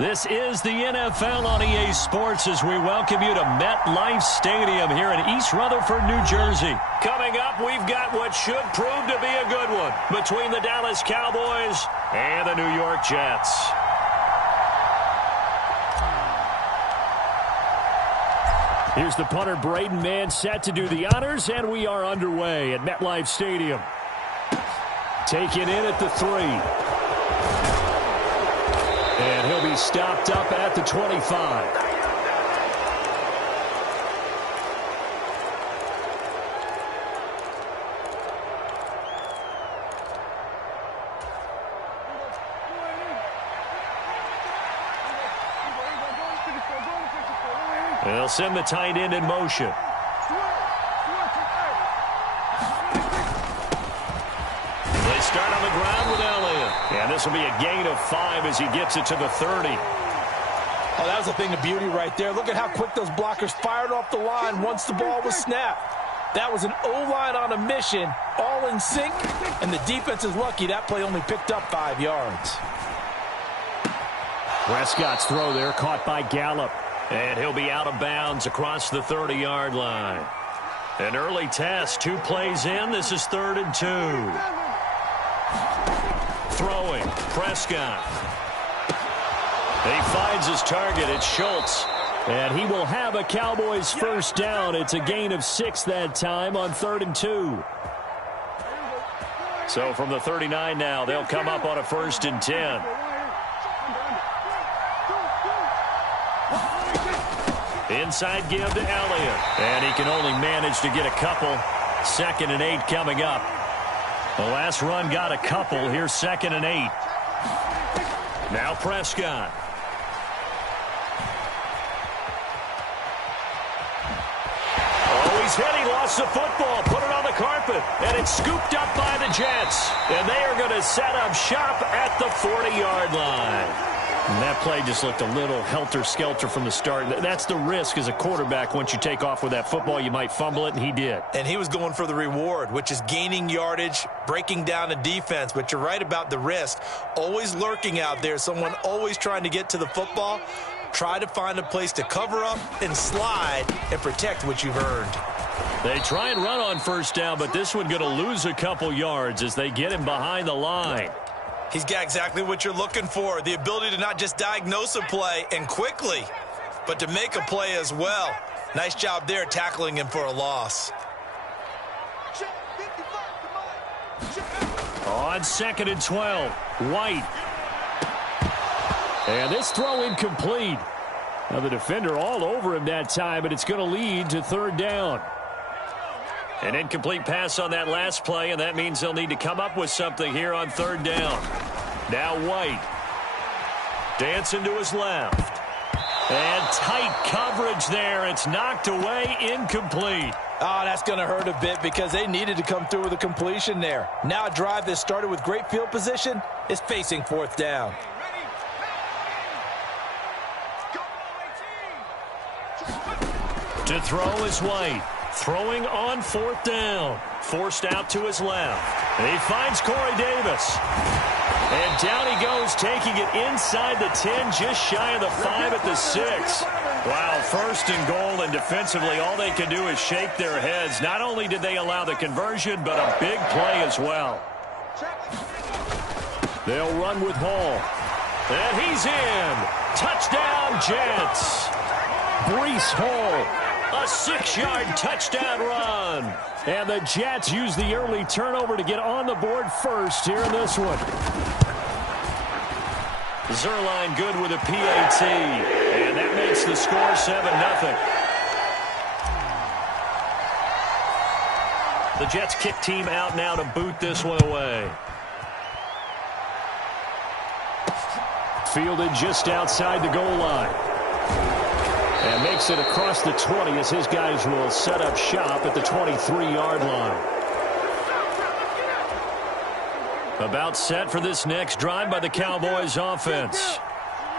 This is the NFL on EA Sports as we welcome you to MetLife Stadium here in East Rutherford, New Jersey. Coming up, we've got what should prove to be a good one between the Dallas Cowboys and the New York Jets. Here's the punter, Braden Mann, set to do the honors, and we are underway at MetLife Stadium. Taken in at the 3. And he'll be stopped up at the 25. They'll send the tight end in motion. Start on the ground with Elliott. And this will be a gain of 5 as he gets it to the 30. Oh, that was a thing of beauty right there. Look at how quick those blockers fired off the line once the ball was snapped. That was an O-line on a mission, all in sync, and the defense is lucky that play only picked up 5 yards. Prescott's throw there caught by Gallup. And he'll be out of bounds across the 30-yard line. An early test, 2 plays in. This is 3rd and 2. Throwing, Prescott. He finds his target. It's Schultz. And he will have a Cowboys first down. It's a gain of 6 that time on 3rd and 2. So from the 39 now, they'll come up on a 1st and 10. Inside give to Elliott. And he can only manage to get a couple. 2nd and 8 coming up. The last run got a couple. Here's 2nd and 8. Now Prescott. Oh, he's hit. He lost the football. Put it on the carpet. And it's scooped up by the Jets. And they are going to set up shop at the 40-yard line. And that play just looked a little helter-skelter from the start. That's the risk as a quarterback. Once you take off with that football, you might fumble it, and he did. And he was going for the reward, which is gaining yardage, breaking down the defense. But you're right about the risk. Always lurking out there, someone always trying to get to the football. Try to find a place to cover up and slide and protect what you've earned. They try and run on first down, but this one going to lose a couple yards as they get him behind the line. He's got exactly what you're looking for, the ability to not just diagnose a play and quickly, but to make a play as well. Nice job there tackling him for a loss. On 2nd and 12, White. And this throw incomplete. Now the defender all over him that time, but it's going to lead to 3rd down. An incomplete pass on that last play, and that means they'll need to come up with something here on 3rd down. Now White. Dancing to his left. And tight coverage there. It's knocked away, incomplete. Oh, that's going to hurt a bit because they needed to come through with a completion there. Now a drive that started with great field position is facing 4th down. To throw is White. Throwing on 4th down. Forced out to his left. He finds Corey Davis. And down he goes, taking it inside the 10, just shy of the 5 at the 6. Wow, 1st and goal, and defensively all they can do is shake their heads. Not only did they allow the conversion, but a big play as well. They'll run with Hall. And he's in. Touchdown, Jets. Breece Hall. A 6-yard touchdown run. And the Jets use the early turnover to get on the board first here in this one. Zerline good with a PAT. And that makes the score 7-0. The Jets kick team out now to boot this one away. Fielded just outside the goal line. And makes it across the 20 as his guys will set up shop at the 23-yard line. About set for this next drive by the Cowboys offense.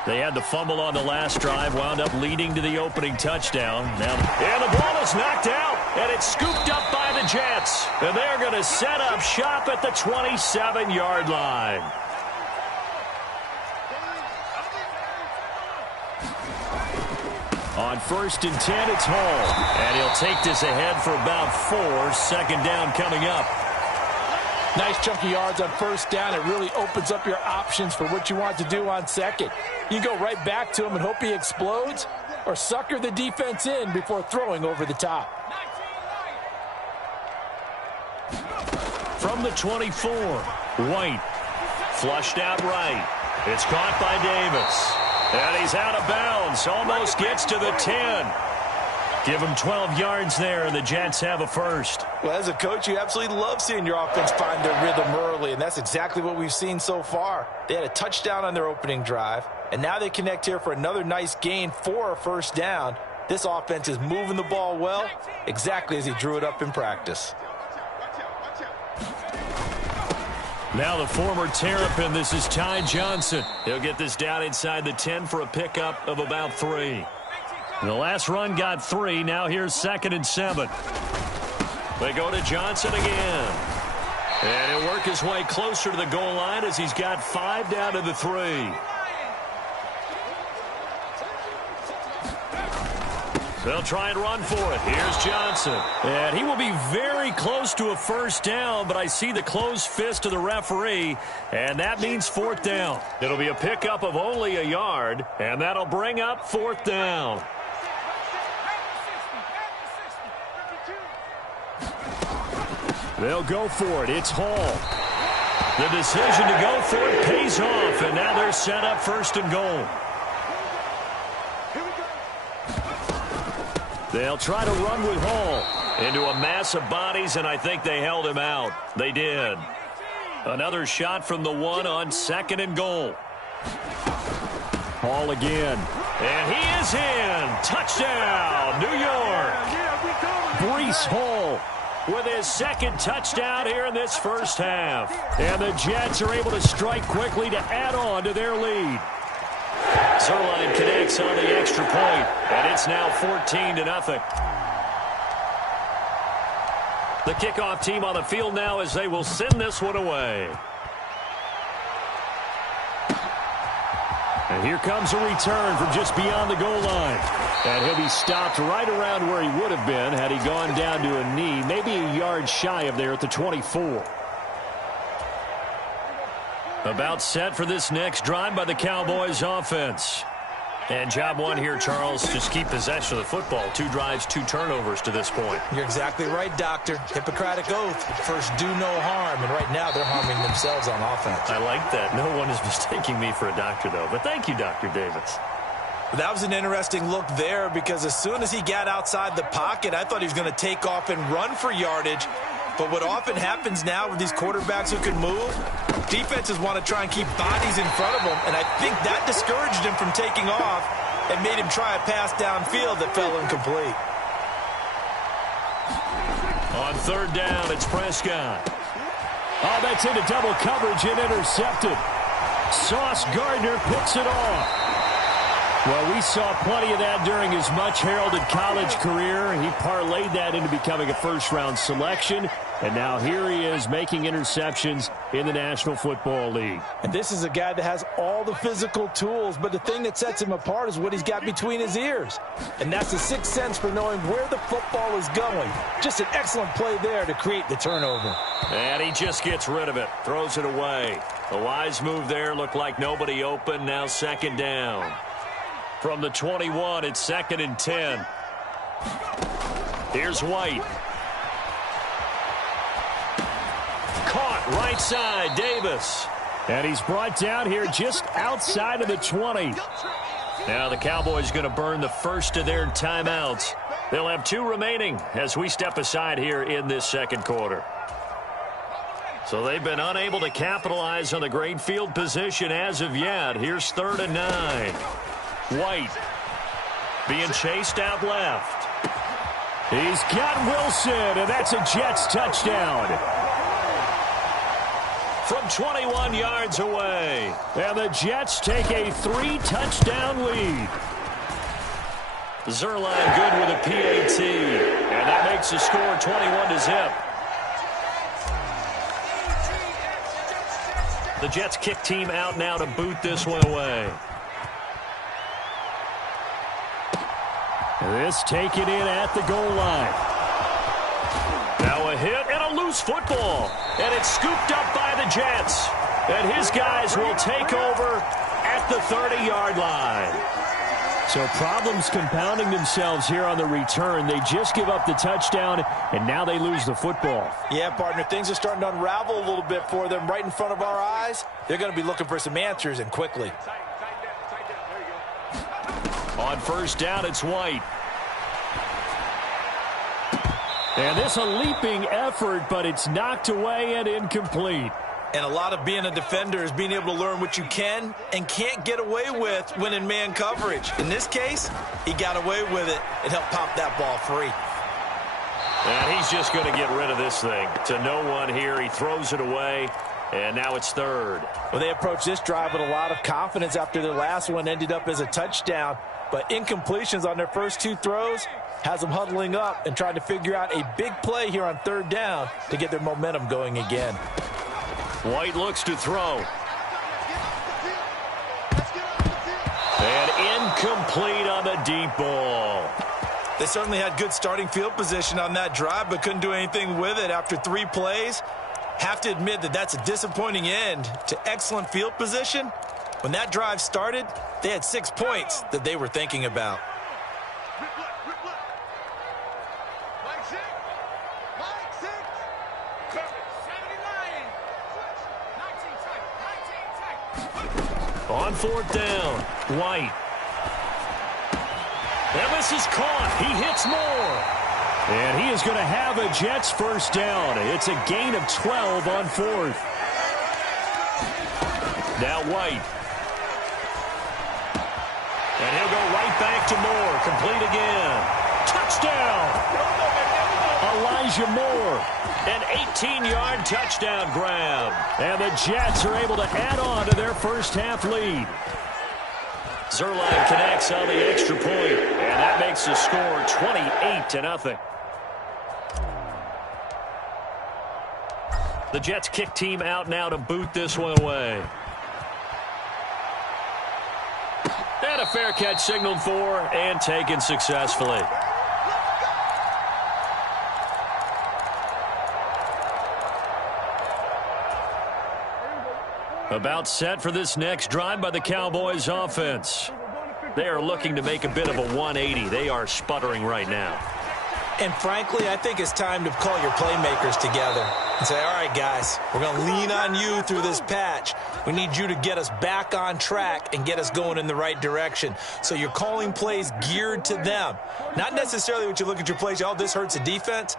They had the fumble on the last drive, wound up leading to the opening touchdown. And the ball is knocked out, and it's scooped up by the Jets. And they're going to set up shop at the 27-yard line. On 1st and 10, it's Hall. And he'll take this ahead for about 4. 2nd down coming up. Nice chunky yards on 1st down. It really opens up your options for what you want to do on 2nd. You go right back to him and hope he explodes, or sucker the defense in before throwing over the top. From the 24, White. Flushed out right. It's caught by Davis. And he's out of bounds. Almost gets to the 10. Give him 12 yards there, and the Jets have a first. Well, as a coach, you absolutely love seeing your offense find their rhythm early, and that's exactly what we've seen so far. They had a touchdown on their opening drive, and now they connect here for another nice gain for a 1st down. This offense is moving the ball well, exactly as he drew it up in practice. Now the former Terrapin, this is Ty Johnson. He'll get this down inside the 10 for a pickup of about 3. The last run got 3. Now here's 2nd and 7. They go to Johnson again. And he'll work his way closer to the goal line as he's got 5 down to the 3. They'll try and run for it. Here's Johnson. And he will be very close to a 1st down, but I see the closed fist of the referee, and that means 4th down. It'll be a pickup of only a yard, and that'll bring up 4th down. They'll go for it. It's Hall. The decision to go for it pays off, and now they're set up 1st and goal. They'll try to run with Hall into a mass of bodies, and I think they held him out. They did. Another shot from the 1 on 2nd and goal. Hall again. And he is in. Touchdown, New York. Breece Hall with his 2nd touchdown here in this 1st half. And the Jets are able to strike quickly to add on to their lead. Zerline connects on the extra point, and it's now 14-0. The kickoff team on the field now as they will send this one away. And here comes a return from just beyond the goal line. And he'll be stopped right around where he would have been had he gone down to a knee, maybe a yard shy of there at the 24. About set for this next drive by the Cowboys offense. And job 1 here, Charles, just keep possession of the football. 2 drives, 2 turnovers to this point. You're exactly right, Doctor. Hippocratic oath. First, do no harm. And right now, they're harming themselves on offense. I like that. No one is mistaking me for a doctor, though. But thank you, Dr. Davis. That was an interesting look there because as soon as he got outside the pocket, I thought he was going to take off and run for yardage. But what often happens now with these quarterbacks who can move, defenses want to try and keep bodies in front of them, and I think that discouraged him from taking off and made him try a pass downfield that fell incomplete. On 3rd down, it's Prescott. Oh, that's into double coverage and intercepted. Sauce Gardner picks it off. Well, we saw plenty of that during his much-heralded college career. He parlayed that into becoming a first-round selection, and now here he is making interceptions in the National Football League. And this is a guy that has all the physical tools, but the thing that sets him apart is what he's got between his ears. And that's the 6th sense for knowing where the football is going. Just an excellent play there to create the turnover. And he just gets rid of it, throws it away. A wise move there, looked like nobody open, now 2nd down. From the 21, it's 2nd and 10. Here's White. Caught right side, Davis. And he's brought down here just outside of the 20. Now the Cowboys going to burn the first of their timeouts. They'll have 2 remaining as we step aside here in this 2nd quarter. So they've been unable to capitalize on the great field position as of yet. Here's 3rd and 9. White being chased out left. He's got Wilson, and that's a Jets touchdown. From 21 yards away. And the Jets take a 3-touchdown lead. Zerline good with a PAT. And that makes the score 21-0. The Jets kick team out now to boot this one away. This taken in at the goal line. Now a hit and a loose football. And it's scooped up by the Jets. And his guys will take over at the 30-yard line. So problems compounding themselves here on the return. They just give up the touchdown, and now they lose the football. Yeah, partner, things are starting to unravel a little bit for them right in front of our eyes. They're going to be looking for some answers, and quickly. On first down, it's White. And this a leaping effort, but it's knocked away and incomplete. And a lot of being a defender is being able to learn what you can and can't get away with when in man coverage. In this case, he got away with it and helped pop that ball free. And he's just going to get rid of this thing. To no one here. He throws it away, and now it's third. Well, they approached this drive with a lot of confidence after their last one ended up as a touchdown. But incompletions on their first two throws has them huddling up and trying to figure out a big play here on third down to get their momentum going again. White looks to throw. And incomplete on the deep ball. They certainly had good starting field position on that drive, but couldn't do anything with it after 3 plays. Have to admit that that's a disappointing end to excellent field position. When that drive started, they had 6 points that they were thinking about. On fourth down, White. And this is caught. He hits more. And he is going to have a Jets first down. It's a gain of 12 on fourth. Now White. And he'll go right back to Moore. Complete again. Touchdown! Elijah Moore. An 18-yard touchdown grab. And the Jets are able to add on to their first half lead. Zerline connects on the extra point, and that makes the score 28-0. The Jets kick team out now to boot this one away. And a fair catch signaled for and taken successfully. About set for this next drive by the Cowboys offense. They are looking to make a bit of a 180. They are sputtering right now. And frankly, I think it's time to call your playmakers together and say, all right, guys, we're going to lean on you through this patch. We need you to get us back on track and get us going in the right direction. So you're calling plays geared to them. Not necessarily what you look at your plays, oh, this hurts the defense.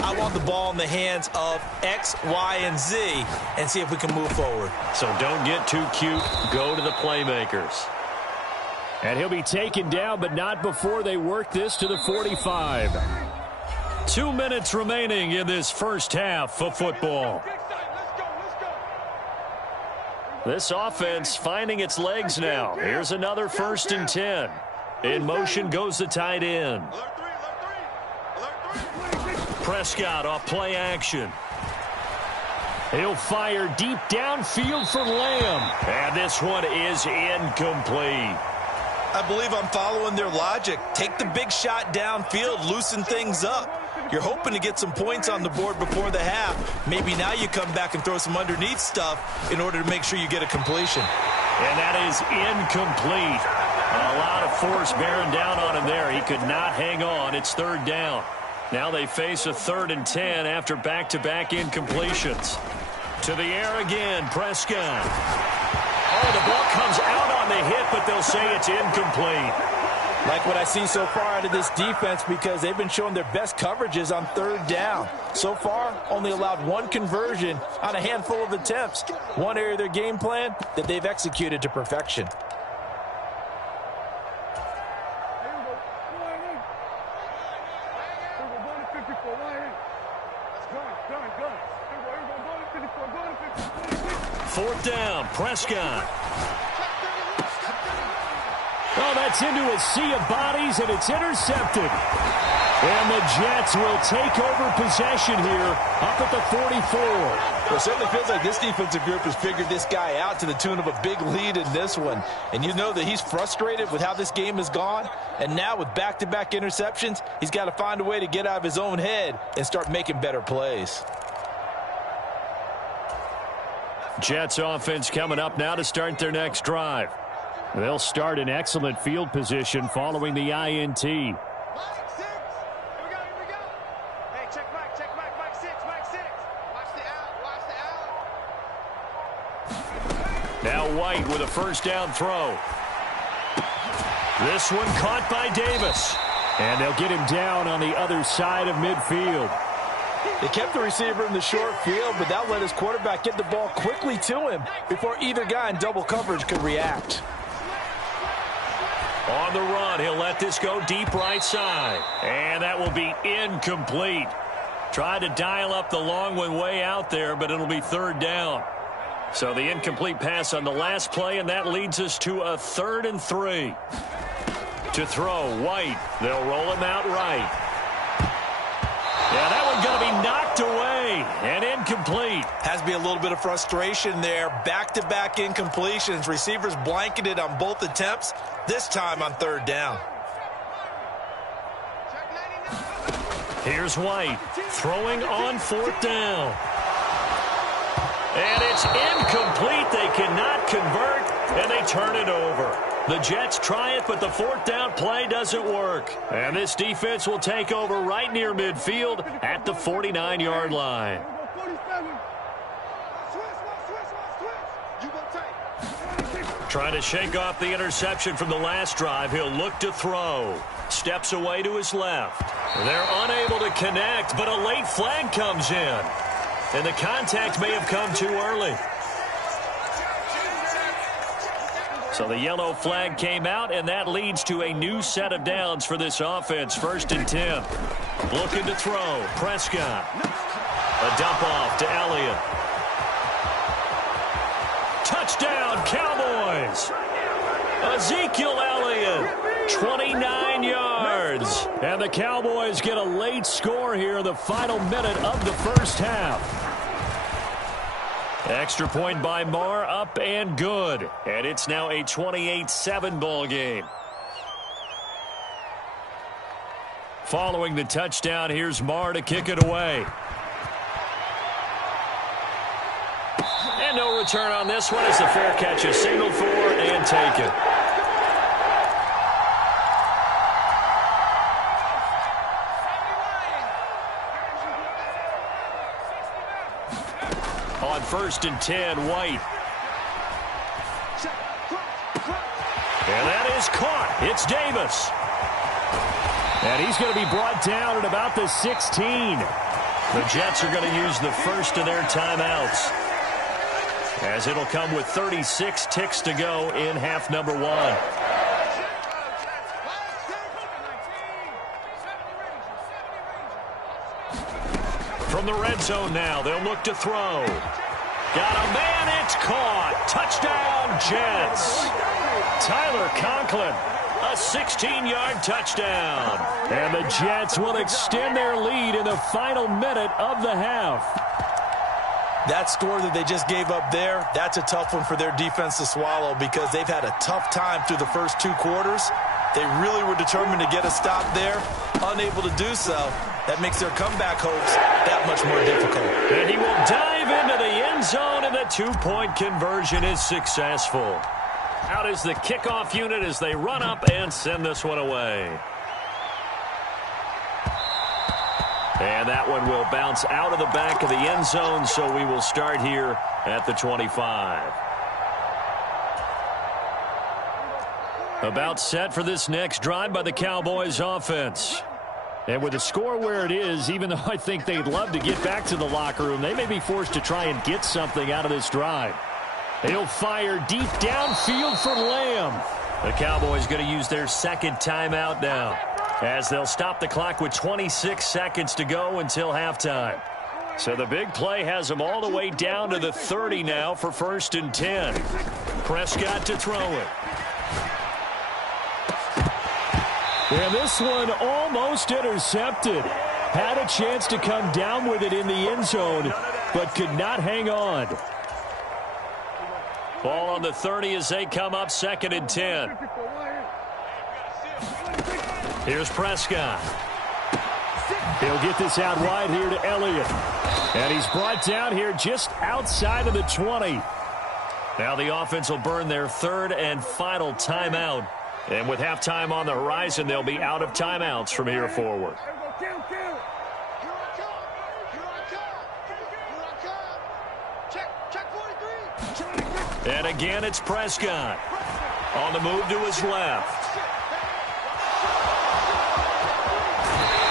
I want the ball in the hands of X, Y, and Z and see if we can move forward. So don't get too cute. Go to the playmakers. And he'll be taken down, but not before they work this to the 45. 2 minutes remaining in this first half of football. This offense finding its legs now. Here's another 1st and 10. In motion goes the tight end. Prescott off play action. He'll fire deep downfield for Lamb. And this one is incomplete. I believe I'm following their logic. Take the big shot downfield, loosen things up. You're hoping to get some points on the board before the half. Maybe now you come back and throw some underneath stuff in order to make sure you get a completion. And that is incomplete. A lot of force bearing down on him there. He could not hang on. It's 3rd down. Now they face a 3rd and 10 after back-to-back incompletions. To the air again, Prescott. Oh, the ball comes out on the hit, but they'll say it's incomplete. Like what I see so far out of this defense, because they've been showing their best coverages on 3rd down. So far, only allowed 1 conversion on a handful of attempts. One area of their game plan that they've executed to perfection. Fourth down, Prescott. Oh, that's into a sea of bodies, and it's intercepted. And the Jets will take over possession here up at the 44. Well, it certainly feels like this defensive group has figured this guy out to the tune of a big lead in this one. And you know that he's frustrated with how this game has gone. And now with back-to-back interceptions, he's got to find a way to get out of his own head and start making better plays. Jets offense coming up now to start their next drive. They'll start in excellent field position following the INT. Now White with a first down throw. This one caught by Davis. And they'll get him down on the other side of midfield. They kept the receiver in the short field, but that let his quarterback get the ball quickly to him before either guy in double coverage could react. On the run, he'll let this go deep right side. And that will be incomplete. Tried to dial up the long one way out there, but it'll be third down. So the incomplete pass on the last play, and that leads us to a 3rd and 3. To throw, White. They'll roll him out right. Yeah, that one's going to be knocked away and incomplete. Has to be a little bit of frustration there. Back-to-back incompletions. Receivers blanketed on both attempts, this time on 3rd down. Here's White throwing on 4th down. And it's incomplete. They cannot convert, and they turn it over. The Jets try it, but the 4th down play doesn't work. And this defense will take over right near midfield at the 49-yard line. Trying to shake off the interception from the last drive. He'll look to throw. Steps away to his left. They're unable to connect, but a late flag comes in. And the contact may have come too early. So the yellow flag came out, and that leads to a new set of downs for this offense. 1st and 10. Looking to throw. Prescott. A dump off to Elliott. Touchdown, Cowboys. Ezekiel Elliott, 29 yards. And the Cowboys get a late score here in the final minute of the first half. Extra point by Marr, up and good. And it's now a 28-7 ball game. Following the touchdown, here's Marr to kick it away. And no return on this one as the fair catch is signaled for and taken. On 1st and 10, White. And that is caught. It's Davis. And he's going to be brought down at about the 16. The Jets are going to use the first of their timeouts, as it'll come with 36 ticks to go in half number 1. From the red zone now, they'll look to throw. Got a man, it's caught. Touchdown, Jets. Tyler Conklin, a 16-yard touchdown. And the Jets will extend their lead in the final minute of the half. That score that they just gave up there, that's a tough one for their defense to swallow because they've had a tough time through the first 2 quarters. They really were determined to get a stop there, unable to do so. That makes their comeback hopes that much more difficult. And he will dive into the end zone, and the 2-point conversion is successful. Out is the kickoff unit as they run up and send this one away. And that one will bounce out of the back of the end zone, so we will start here at the 25. About set for this next drive by the Cowboys offense. And with the score where it is, even though I think they'd love to get back to the locker room, they may be forced to try and get something out of this drive. He'll fire deep downfield for Lamb. The Cowboys going to use their second timeout now, as they'll stop the clock with 26 seconds to go until halftime. So the big play has them all the way down to the 30 now for 1st and 10. Prescott to throw it. And this one almost intercepted. Had a chance to come down with it in the end zone, but could not hang on. Ball on the 30 as they come up 2nd and 10. Here's Prescott. He'll get this out wide here to Elliott. And he's brought down here just outside of the 20. Now the offense will burn their 3rd and final timeout. And with halftime on the horizon, they'll be out of timeouts from here forward. And again, it's Prescott. On the move to his left.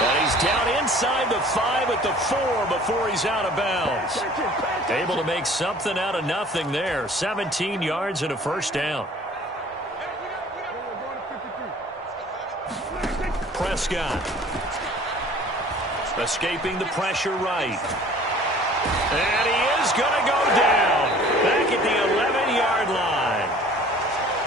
And he's down inside the 5 at the 4 before he's out of bounds. Able to make something out of nothing there. 17 yards and a first down. Prescott. Escaping the pressure right. And he is going to go down. Back at the 11-yard line.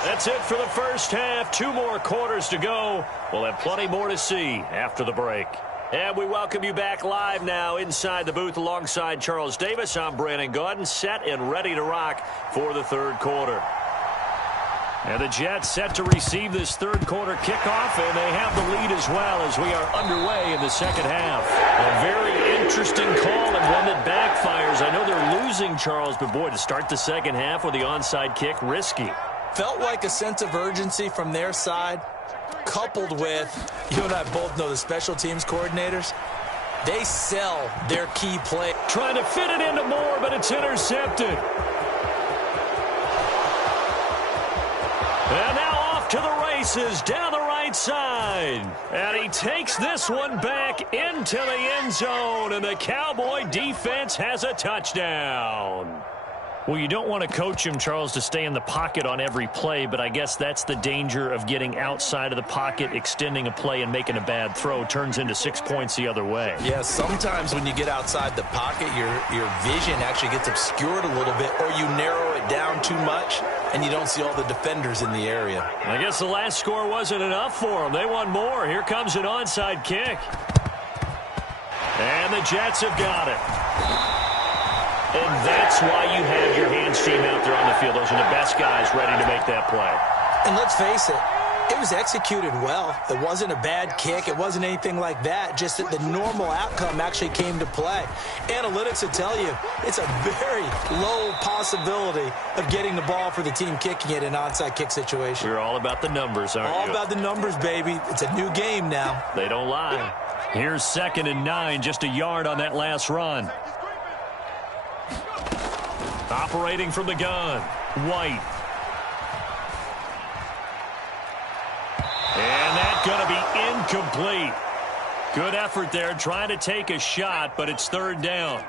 That's it for the first half. 2 more quarters to go. We'll have plenty more to see after the break. And we welcome you back live now inside the booth alongside Charles Davis. I'm Brandon Gaudin, set and ready to rock for the 3rd quarter. And the Jets set to receive this 3rd quarter kickoff, and they have the lead as well as we are underway in the 2nd half. A very interesting call and one that backfires. I know they're losing, Charles, but boy, to start the 2nd half with the onside kick, risky. Felt like a sense of urgency from their side, coupled with, you and I both know the special teams coordinators, they sell their key play. Trying to fit it into Moore, but it's intercepted. And now off to the races down the right side. And he takes this one back into the end zone. And the Cowboy defense has a touchdown. Well, you don't want to coach him, Charles, to stay in the pocket on every play, but I guess that's the danger of getting outside of the pocket, extending a play, and making a bad throw. Turns into 6 points the other way. Yeah, sometimes when you get outside the pocket, your vision actually gets obscured a little bit, or you narrow it down too much, and you don't see all the defenders in the area. I guess the last score wasn't enough for them. They want more. Here comes an onside kick. And the Jets have got it. And that's why you have your hands team out there on the field. Those are the best guys ready to make that play. And let's face it, it was executed well. It wasn't a bad kick. It wasn't anything like that. Just that the normal outcome actually came to play. Analytics will tell you it's a very low possibility of getting the ball for the team kicking it in an onside kick situation. We're all about the numbers, aren't all you? All about the numbers, baby. It's a new game now. They don't lie. Here's 2nd and 9, just a yard on that last run. Operating from the gun, White. And that's going to be incomplete. Good effort there, trying to take a shot, but it's 3rd down.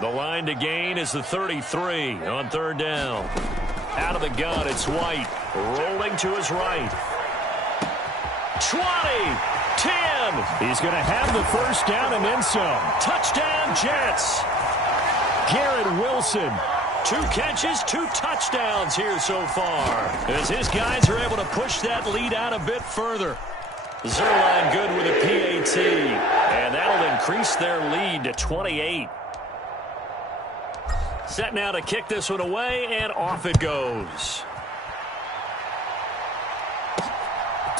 The line to gain is the 33 on 3rd down. Out of the gun, it's White. Rolling to his right. 20, 10. He's going to have the first down and then some. Touchdown, Jets. Garrett Wilson. 2 catches, 2 touchdowns here so far, as his guys are able to push that lead out a bit further. Zerline good with a PAT, and that'll increase their lead to 28. Set now to kick this one away, and off it goes.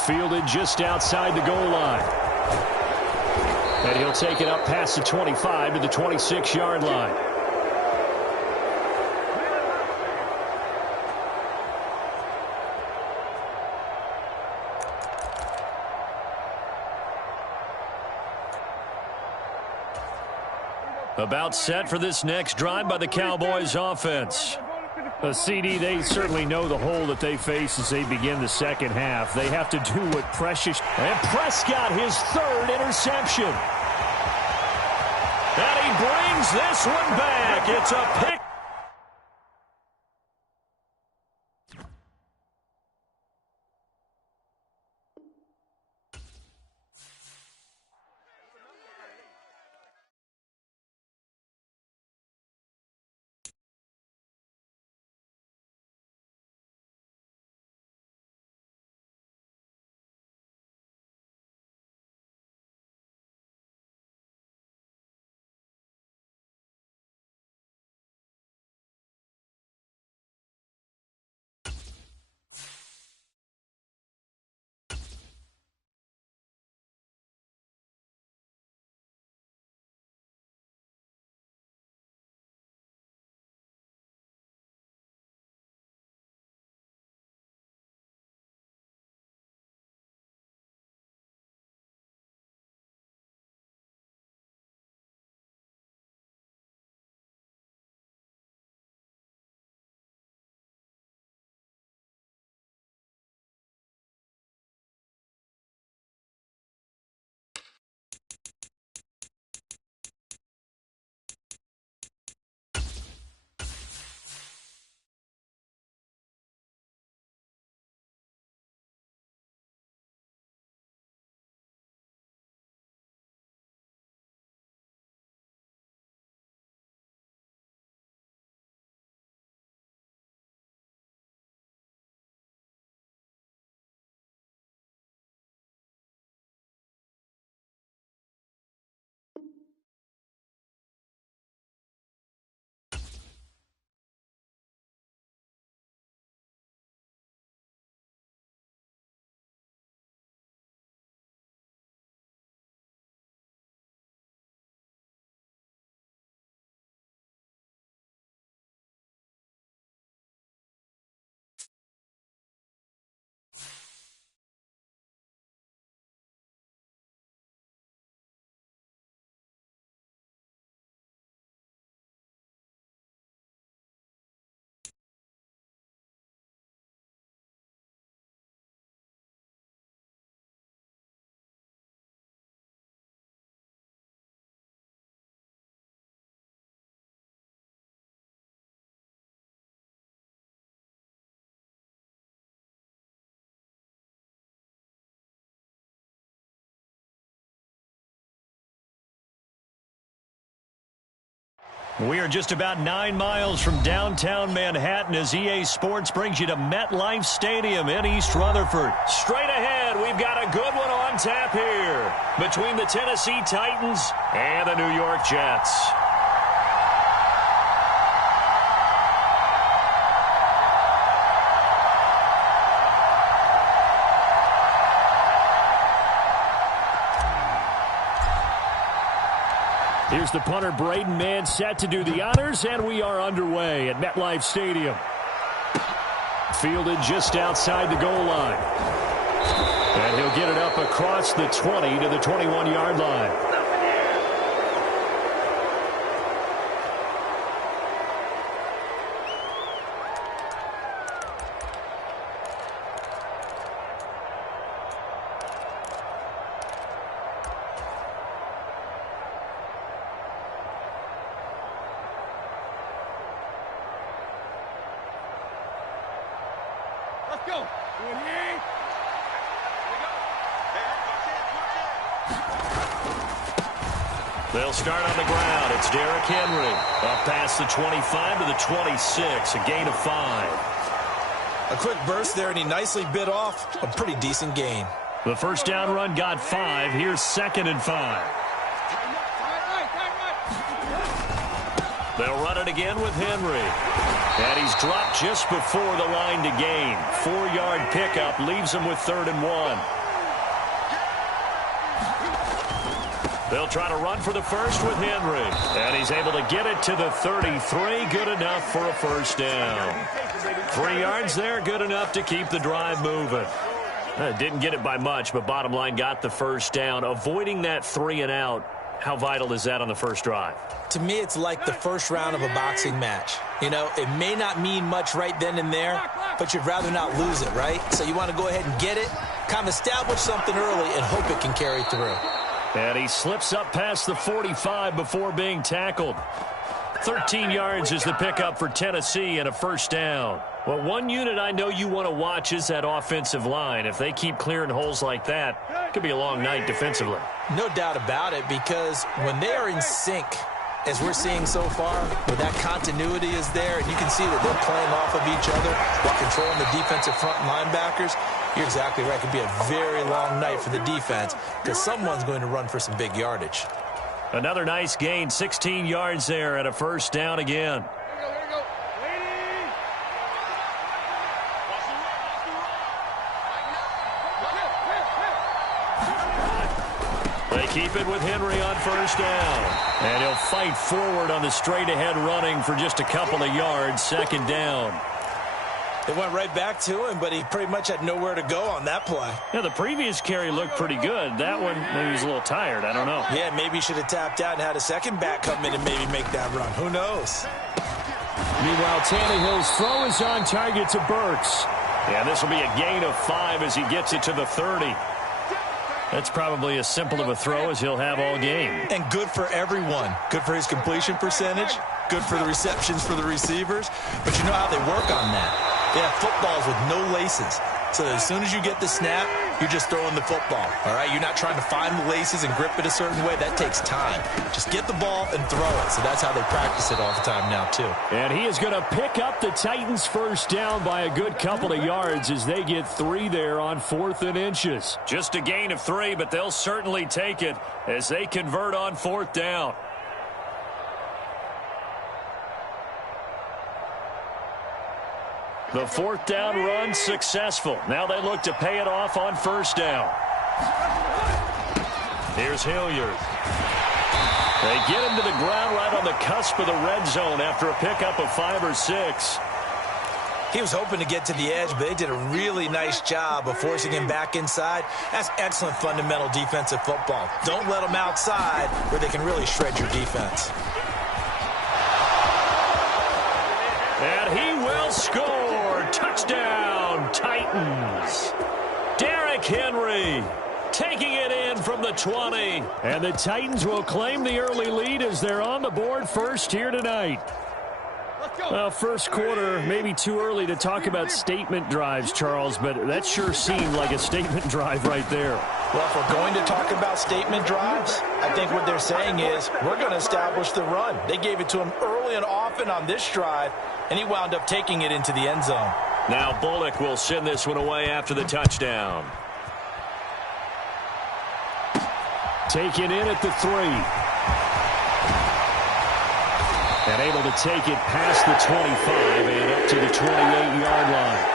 Fielded just outside the goal line. And he'll take it up past the 25 to the 26-yard line. About set for this next drive by the Cowboys offense. CD, they certainly know the hole that they face as they begin the 2nd half. They have to do what Precious... And Prescott, his 3rd interception. And he brings this one back. It's a pick. We are just about 9 miles from downtown Manhattan as EA Sports brings you to MetLife Stadium in East Rutherford. Straight ahead, we've got a good one on tap here between the Tennessee Titans and the New York Jets. Here's the punter, Braden Mann, set to do the honors, and we are underway at MetLife Stadium. Fielded just outside the goal line. And he'll get it up across the 20 to the 21-yard line. They'll start on the ground. It's Derrick Henry. Up past the 25 to the 26, a gain of 5. A quick burst there, and he nicely bit off a pretty decent gain. The first down run got 5. Here's 2nd and 5. They'll run it again with Henry. And he's dropped just before the line to gain. 4-yard pickup leaves him with 3rd and 1. They'll try to run for the first with Henry. And he's able to get it to the 33. Good enough for a first down. 3 yards there, good enough to keep the drive moving. Didn't get it by much, but bottom line got the first down. Avoiding that 3 and out, how vital is that on the first drive? To me, it's like the first round of a boxing match. You know, it may not mean much right then and there, but you'd rather not lose it, right? So you want to go ahead and get it, kind of establish something early, and hope it can carry through. And he slips up past the 45 before being tackled. 13 yards is the pickup for Tennessee and a first down. Well, one unit I know you want to watch is that offensive line. If they keep clearing holes like that, it could be a long night defensively. No doubt about it, because when they are in sync, as we're seeing so far, where that continuity is there, and you can see that they're playing off of each other while controlling the defensive front linebackers, you're exactly right. It could be a very long night for the defense because someone's going to run for some big yardage. Another nice gain, 16 yards there, and a first down again. They keep it with Henry on first down. And he'll fight forward on the straight-ahead running for just a couple of yards, 2nd down. They went right back to him, but he pretty much had nowhere to go on that play. Yeah, the previous carry looked pretty good. That one, maybe he was a little tired. I don't know. Yeah, maybe he should have tapped out and had a second back come in and maybe make that run. Who knows? Meanwhile, Tannehill's throw is on target to Burks. Yeah, this will be a gain of 5 as he gets it to the 30. That's probably as simple of a throw as he'll have all game. And good for everyone. Good for his completion percentage. Good for the receptions for the receivers. But you know how they work on that. They have footballs with no laces. So as soon as you get the snap, you're just throwing the football. All right? You're not trying to find the laces and grip it a certain way. That takes time. Just get the ball and throw it. So that's how they practice it all the time now, too. And he is going to pick up the Titans' first down by a good couple of yards as they get 3 there on 4th and inches. Just a gain of 3, but they'll certainly take it as they convert on 4th down. The 4th down run successful. Now they look to pay it off on first down. Here's Hilliard. They get him to the ground right on the cusp of the red zone after a pickup of 5 or 6. He was hoping to get to the edge, but they did a really nice job of forcing him back inside. That's excellent fundamental defensive football. Don't let them outside where they can really shred your defense. And he will score. Touchdown, Titans. Derrick Henry taking it in from the 20. And the Titans will claim the early lead as they're on the board first here tonight. Well, first quarter, maybe too early to talk about statement drives, Charles, but that sure seemed like a statement drive right there. Well, if we're going to talk about statement drives, I think what they're saying is we're going to establish the run. They gave it to him early and often on this drive, and he wound up taking it into the end zone. Now Bullock will send this one away after the touchdown. Taken in at the 3. And able to take it past the 25 and up to the 28-yard line.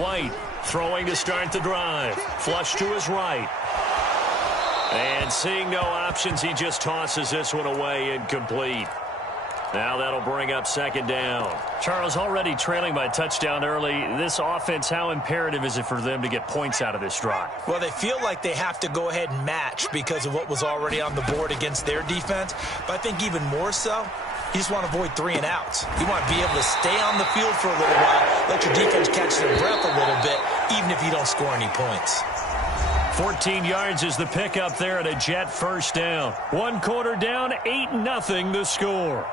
White throwing to start the drive. Flush to his right. And seeing no options, he just tosses this one away incomplete. Now that'll bring up second down. Charles, already trailing by a touchdown early. This offense, how imperative is it for them to get points out of this drive? Well, they feel like they have to go ahead and match because of what was already on the board against their defense. But I think even more so, you just want to avoid 3 and outs. You want to be able to stay on the field for a little while, let your defense catch their breath a little bit, even if you don't score any points. 14 yards is the pickup there at a Jet first down. 1 quarter down, 8-0 the score.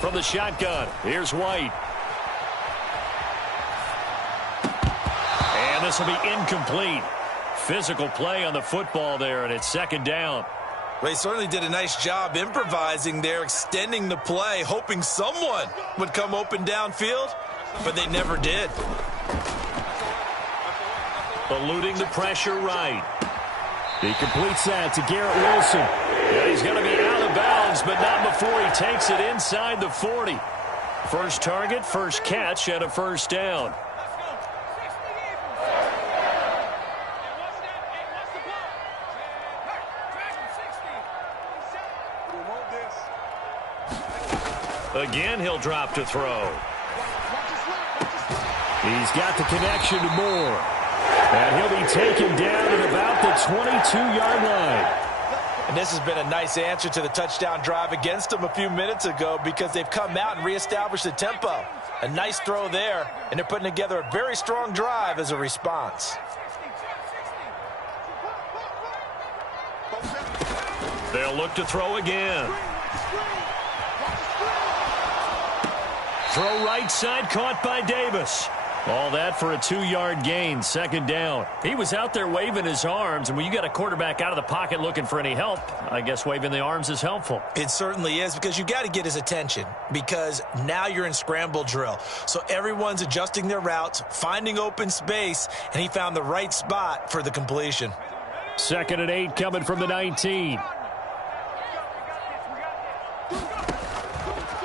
From the shotgun, here's White. And this will be incomplete. Physical play on the football there, and it's second down. They certainly did a nice job improvising there, extending the play, hoping someone would come open downfield, but they never did. Eluding the pressure right. He completes that to Garrett Wilson. Yeah, he's going to be out of bounds, but not before he takes it inside the 40. First target, first catch, and a first down. Again, he'll drop to throw. He's got the connection to Moore. And he'll be taken down at about the 22-yard line. And this has been a nice answer to the touchdown drive against them a few minutes ago because they've come out and reestablished the tempo. A nice throw there, and they're putting together a very strong drive as a response. They'll look to throw again. Throw right side, caught by Davis. All that for a 2-yard gain, second down. He was out there waving his arms, and when you got a quarterback out of the pocket looking for any help, I guess waving the arms is helpful. It certainly is, because you got to get his attention, because now you're in scramble drill. So everyone's adjusting their routes, finding open space, and he found the right spot for the completion. 2nd and 8 coming from the 19.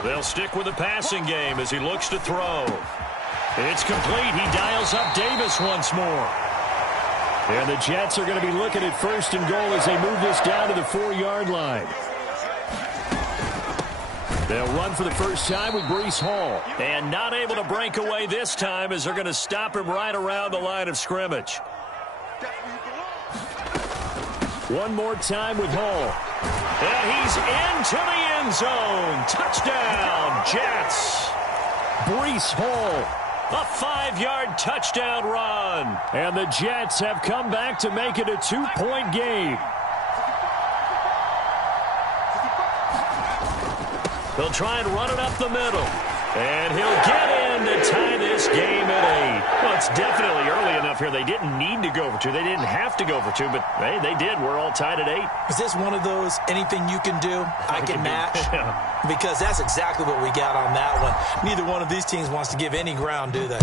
They'll stick with the passing game as he looks to throw. It's complete. He dials up Davis once more. And the Jets are going to be looking at 1st and goal as they move this down to the 4-yard line. They'll run for the first time with Breece Hall. And not able to break away this time as they're going to stop him right around the line of scrimmage. One more time with Hall. And he's into the end zone. Touchdown, Jets. Breece Hall. A 5-yard touchdown run. And the Jets have come back to make it a 2-point game. They'll try and run it up the middle. And he'll get in to tie this game at 8. Well, it's definitely early enough here. They didn't need to go for 2. They didn't have to go for 2, but hey, they did. We're all tied at 8. Is this one of those anything you can do, I can match? Because that's exactly what we got on that one. Neither one of these teams wants to give any ground, do they?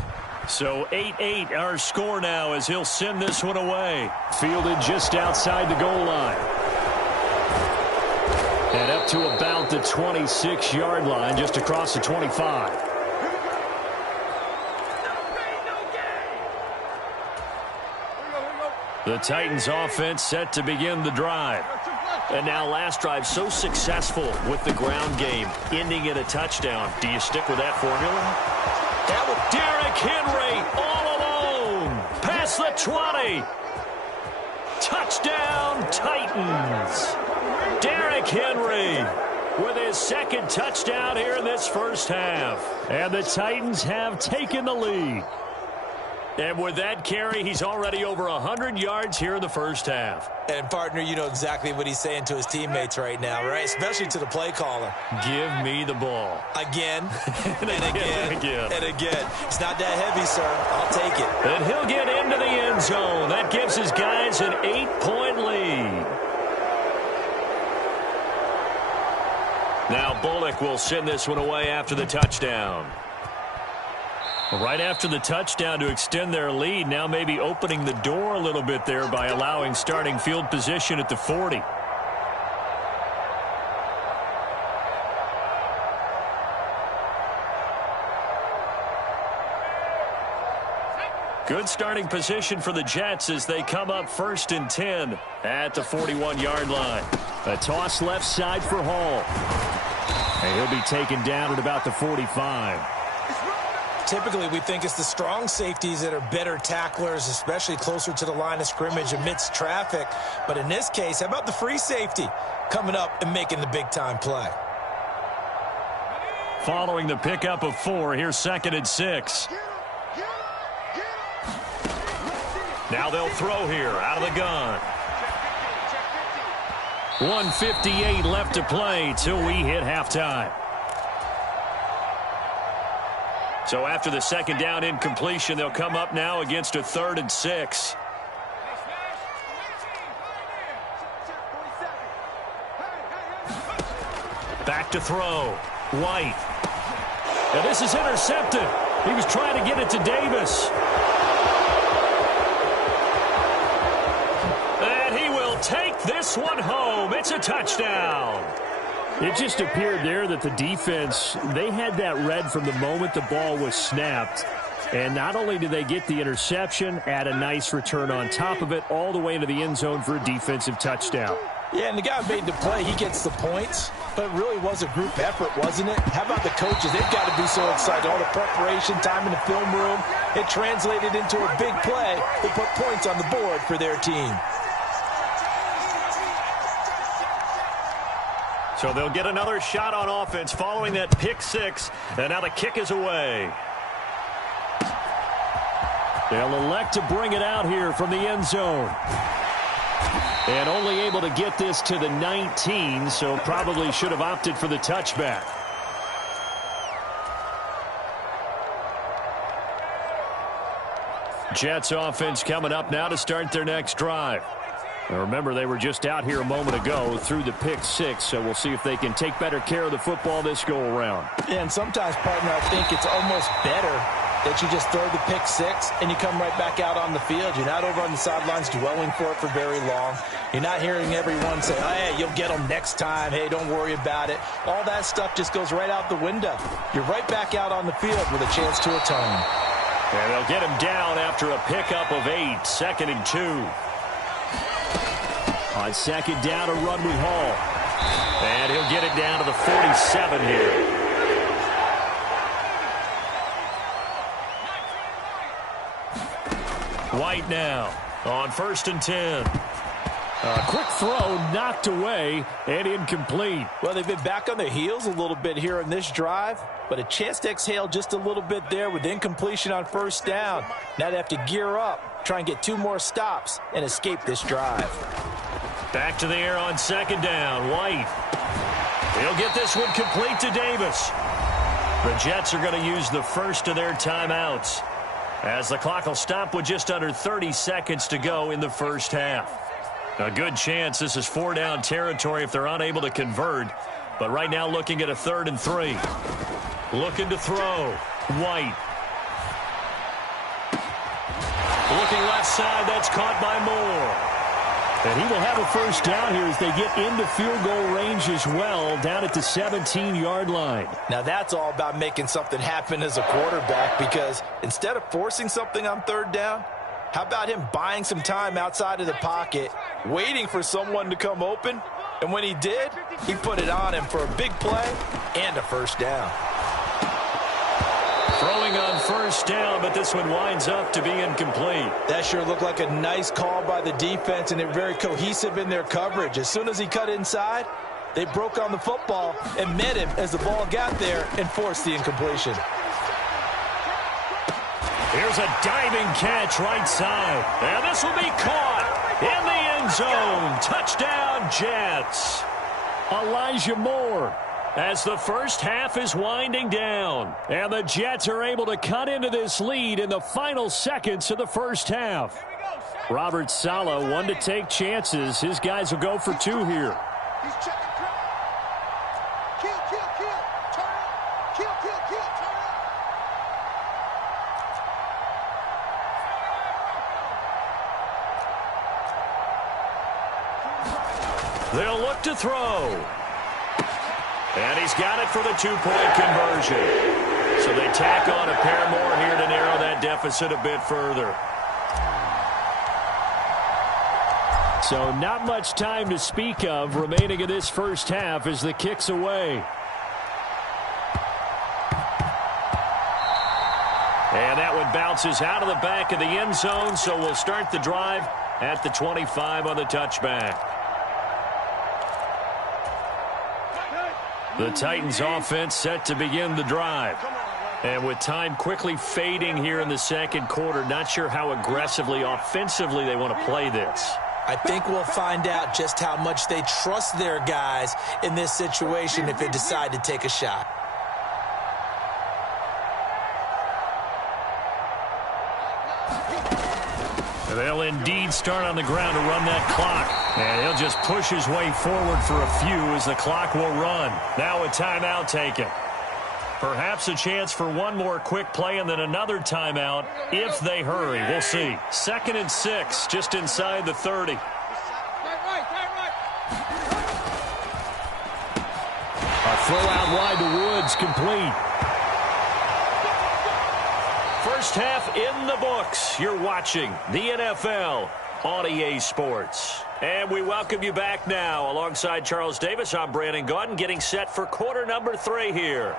So 8-8 our score now as he'll send this one away. Fielded just outside the goal line. And up to about the 26-yard line, just across the 25. The Titans offense set to begin the drive. And now last drive so successful with the ground game, ending in a touchdown. Do you stick with that formula? That was Derrick Henry all alone. Past the 20. Touchdown, Titans. Derrick Henry with his second touchdown here in this first half. And the Titans have taken the lead. And with that carry, he's already over 100 yards here in the first half. And, partner, you know exactly what he's saying to his teammates right now, right? Especially to the play caller. Give me the ball. Again, and again, and again. It's not that heavy, sir. I'll take it. And he'll get into the end zone. That gives his guys an 8-point lead. Now Bullock will send this one away after the touchdown. Right after the touchdown to extend their lead, now maybe opening the door a little bit there by allowing starting field position at the 40. Good starting position for the Jets as they come up 1st and 10 at the 41-yard line. A toss left side for Hall. And he'll be taken down at about the 45. Typically, we think it's the strong safeties that are better tacklers, especially closer to the line of scrimmage amidst traffic. But in this case, how about the free safety coming up and making the big-time play? Following the pickup of 4, here's 2nd and 6. Now they'll throw here out of the gun. 1:58 left to play till we hit halftime. So after the second down incompletion, they'll come up now against a 3rd and 6. Back to throw. White. Now this is intercepted. He was trying to get it to Davis. And he will take this one home. It's a touchdown. It just appeared there that the defense, they had that read from the moment the ball was snapped. And not only did they get the interception, add a nice return on top of it, all the way into the end zone for a defensive touchdown. Yeah, and the guy made the play. He gets the points. But it really was a group effort, wasn't it? How about the coaches? They've got to be so excited. All the preparation, time in the film room, it translated into a big play that put points on the board for their team. So they'll get another shot on offense following that pick 6. And now the kick is away. They'll elect to bring it out here from the end zone. And only able to get this to the 19, so probably should have opted for the touchback. Jets offense coming up now to start their next drive. Now remember, they were just out here a moment ago through the pick 6, so we'll see if they can take better care of the football this go-around. And sometimes, partner, I think it's almost better that you just throw the pick 6 and you come right back out on the field. You're not over on the sidelines dwelling for it for very long. You're not hearing everyone say, oh, hey, you'll get them next time. Hey, don't worry about it. All that stuff just goes right out the window. You're right back out on the field with a chance to atone. And they'll get him down after a pickup of 8, 2nd and 2. On second down, a run with Hall. And he'll get it down to the 47 here. White now on 1st and 10. A quick throw knocked away and incomplete. Well, they've been back on their heels a little bit here in this drive, but a chance to exhale just a little bit there with incompletion on 1st down. Now they have to gear up, try and get 2 more stops, and escape this drive. Back to the air on 2nd down. White. He'll get this one complete to Davis. The Jets are going to use the first of their timeouts, as the clock will stop with just under 30 seconds to go in the first half. A good chance this is 4-down territory if they're unable to convert. But right now looking at a 3rd and 3. Looking to throw. White. Looking left side. That's caught by Moore. And he will have a first down here as they get into field goal range as well, down at the 17-yard line. Now that's all about making something happen as a quarterback, because instead of forcing something on 3rd down, how about him buying some time outside of the pocket, waiting for someone to come open, and when he did, he put it on him for a big play and a first down. Throwing on 1st first down, but this one winds up to be incomplete. That sure looked like a nice call by the defense, and they're very cohesive in their coverage. As soon as he cut inside, they broke on the football and met him as the ball got there and forced the incompletion. Here's a diving catch right side. And this will be caught in the end zone. Touchdown, Jets. Elijah Moore as the first half is winding down. And the Jets are able to cut into this lead in the final seconds of the first half. Robert Saleh, one to take chances. His guys will go for two here. He's checking Cray. Kill. Turn up. Kill. Turn up. They'll look to throw. And he's got it for the two-point conversion. So they tack on a pair more here to narrow that deficit a bit further. So not much time to speak of remaining in this first half as the kick's away. And that one bounces out of the back of the end zone, so we'll start the drive at the 25 on the touchback. The Titans offense set to begin the drive. And with time quickly fading here in the second quarter, not sure how aggressively, offensively they want to play this. I think we'll find out just how much they trust their guys in this situation if they decide to take a shot. They'll indeed start on the ground to run that clock. And he'll just push his way forward for a few as the clock will run. Now a timeout taken. Perhaps a chance for one more quick play and then another timeout if they hurry. We'll see. 2nd and 6, just inside the 30. A throw out wide to Woods, complete. First half in the books. You're watching the NFL on EA Sports. And we welcome you back now. Alongside Charles Davis, I'm Brandon Gaudin, getting set for quarter number 3 here.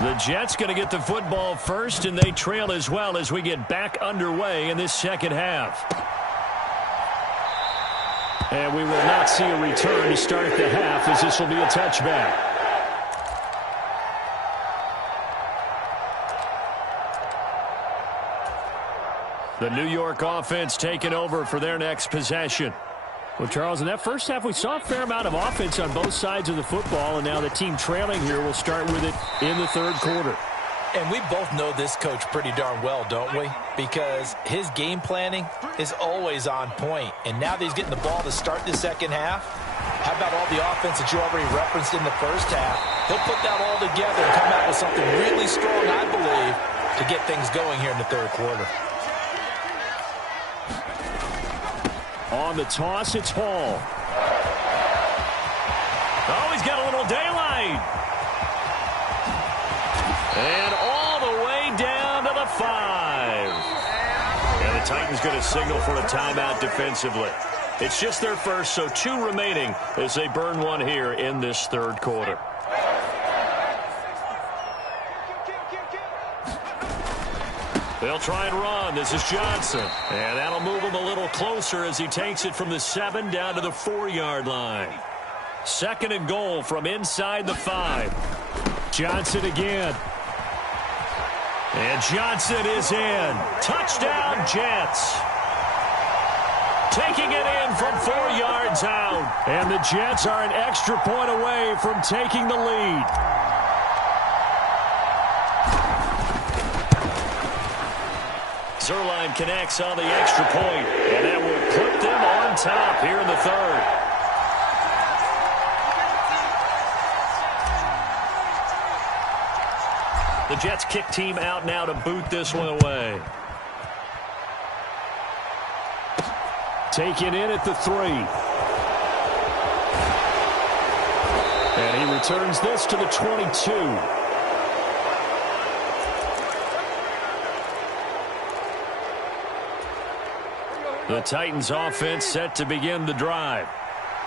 The Jets going to get the football first, and they trail as well as we get back underway in this second half. And we will not see a return to start the half, as this will be a touchback. The New York offense taking over for their next possession. Well, Charles, in that first half, we saw a fair amount of offense on both sides of the football, and now the team trailing here will start with it in the third quarter. And we both know this coach pretty darn well, don't we? Because his game planning is always on point. And now that he's getting the ball to start the second half, how about all the offense that you already referenced in the first half? He'll put that all together and come out with something really strong, I believe, to get things going here in the third quarter. On the toss, it's Hall. Oh, he's got a little daylight. And all the way down to the 5. And the Titans going to signal for a timeout defensively. It's just their first, so 2 remaining as they burn one here in this third quarter. They'll try and run. This is Johnson. And that'll move him a little closer as he takes it from the 7 down to the 4-yard line. 2nd and goal from inside the 5. Johnson again. And Johnson is in. Touchdown, Jets. Taking it in from 4 yards out. And the Jets are an extra point away from taking the lead. Zerline connects on the extra point, and that will put them on top here in the third. The Jets kick team out now to boot this one away. Taken in at the 3. And he returns this to the 22. The Titans offense set to begin the drive.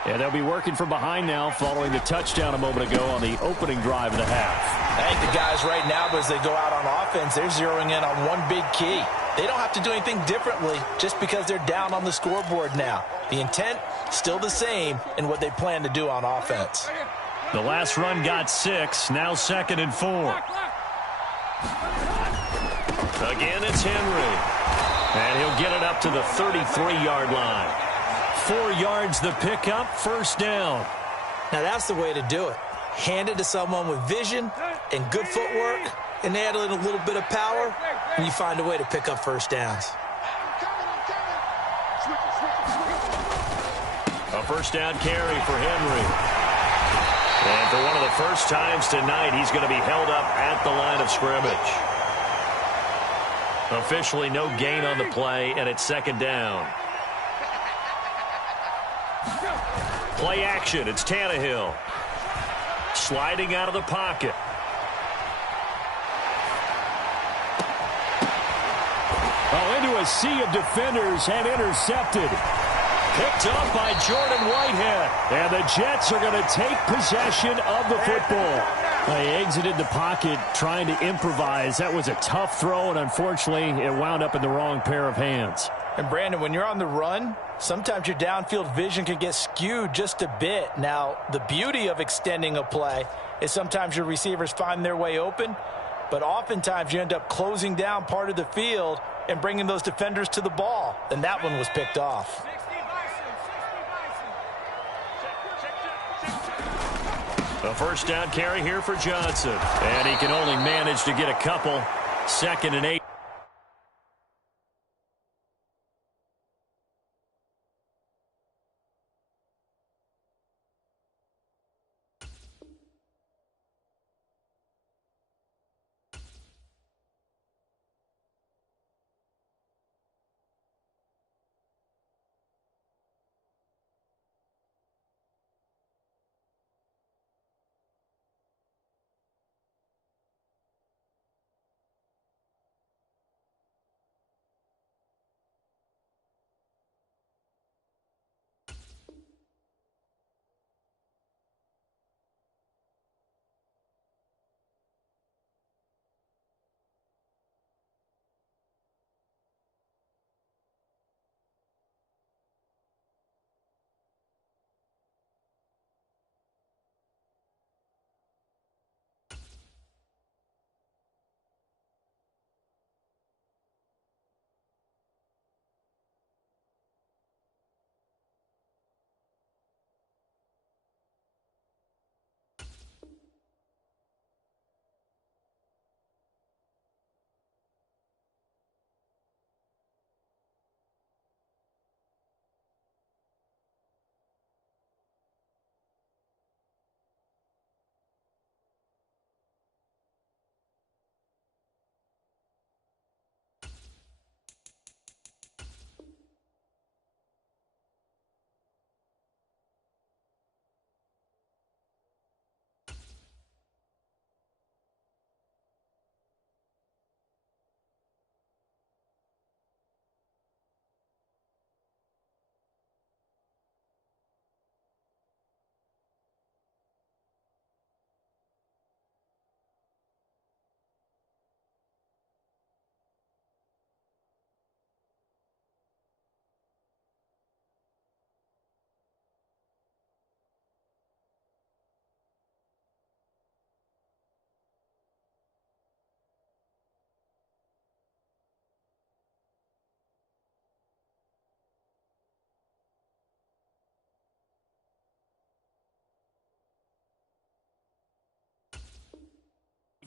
And they'll be working from behind now following the touchdown a moment ago on the opening drive of the half. I think the guys right now, as they go out on offense, they're zeroing in on one big key. They don't have to do anything differently just because they're down on the scoreboard now. The intent, still the same in what they plan to do on offense. The last run got 6, now 2nd and 4. Again, it's Henry. And he'll get it up to the 33-yard line. 4 yards the pickup, first down. Now that's the way to do it. Hand it to someone with vision and good footwork, and add in a little bit of power, and you find a way to pick up first downs. A first down carry for Henry. And for one of the first times tonight, he's going to be held up at the line of scrimmage. Officially no gain on the play, and it's 2nd down. Play action, it's Tannehill. Sliding out of the pocket. Oh, into a sea of defenders and intercepted. Picked up by Jordan Whitehead. And the Jets are going to take possession of the football. They exited the pocket trying to improvise. That was a tough throw, and unfortunately, it wound up in the wrong pair of hands. And, Brandon, when you're on the run, sometimes your downfield vision can get skewed just a bit. Now, the beauty of extending a play is sometimes your receivers find their way open, but oftentimes you end up closing down part of the field and bringing those defenders to the ball. And that one was picked off. A first down carry here for Johnson. And he can only manage to get a couple. 2nd and 8.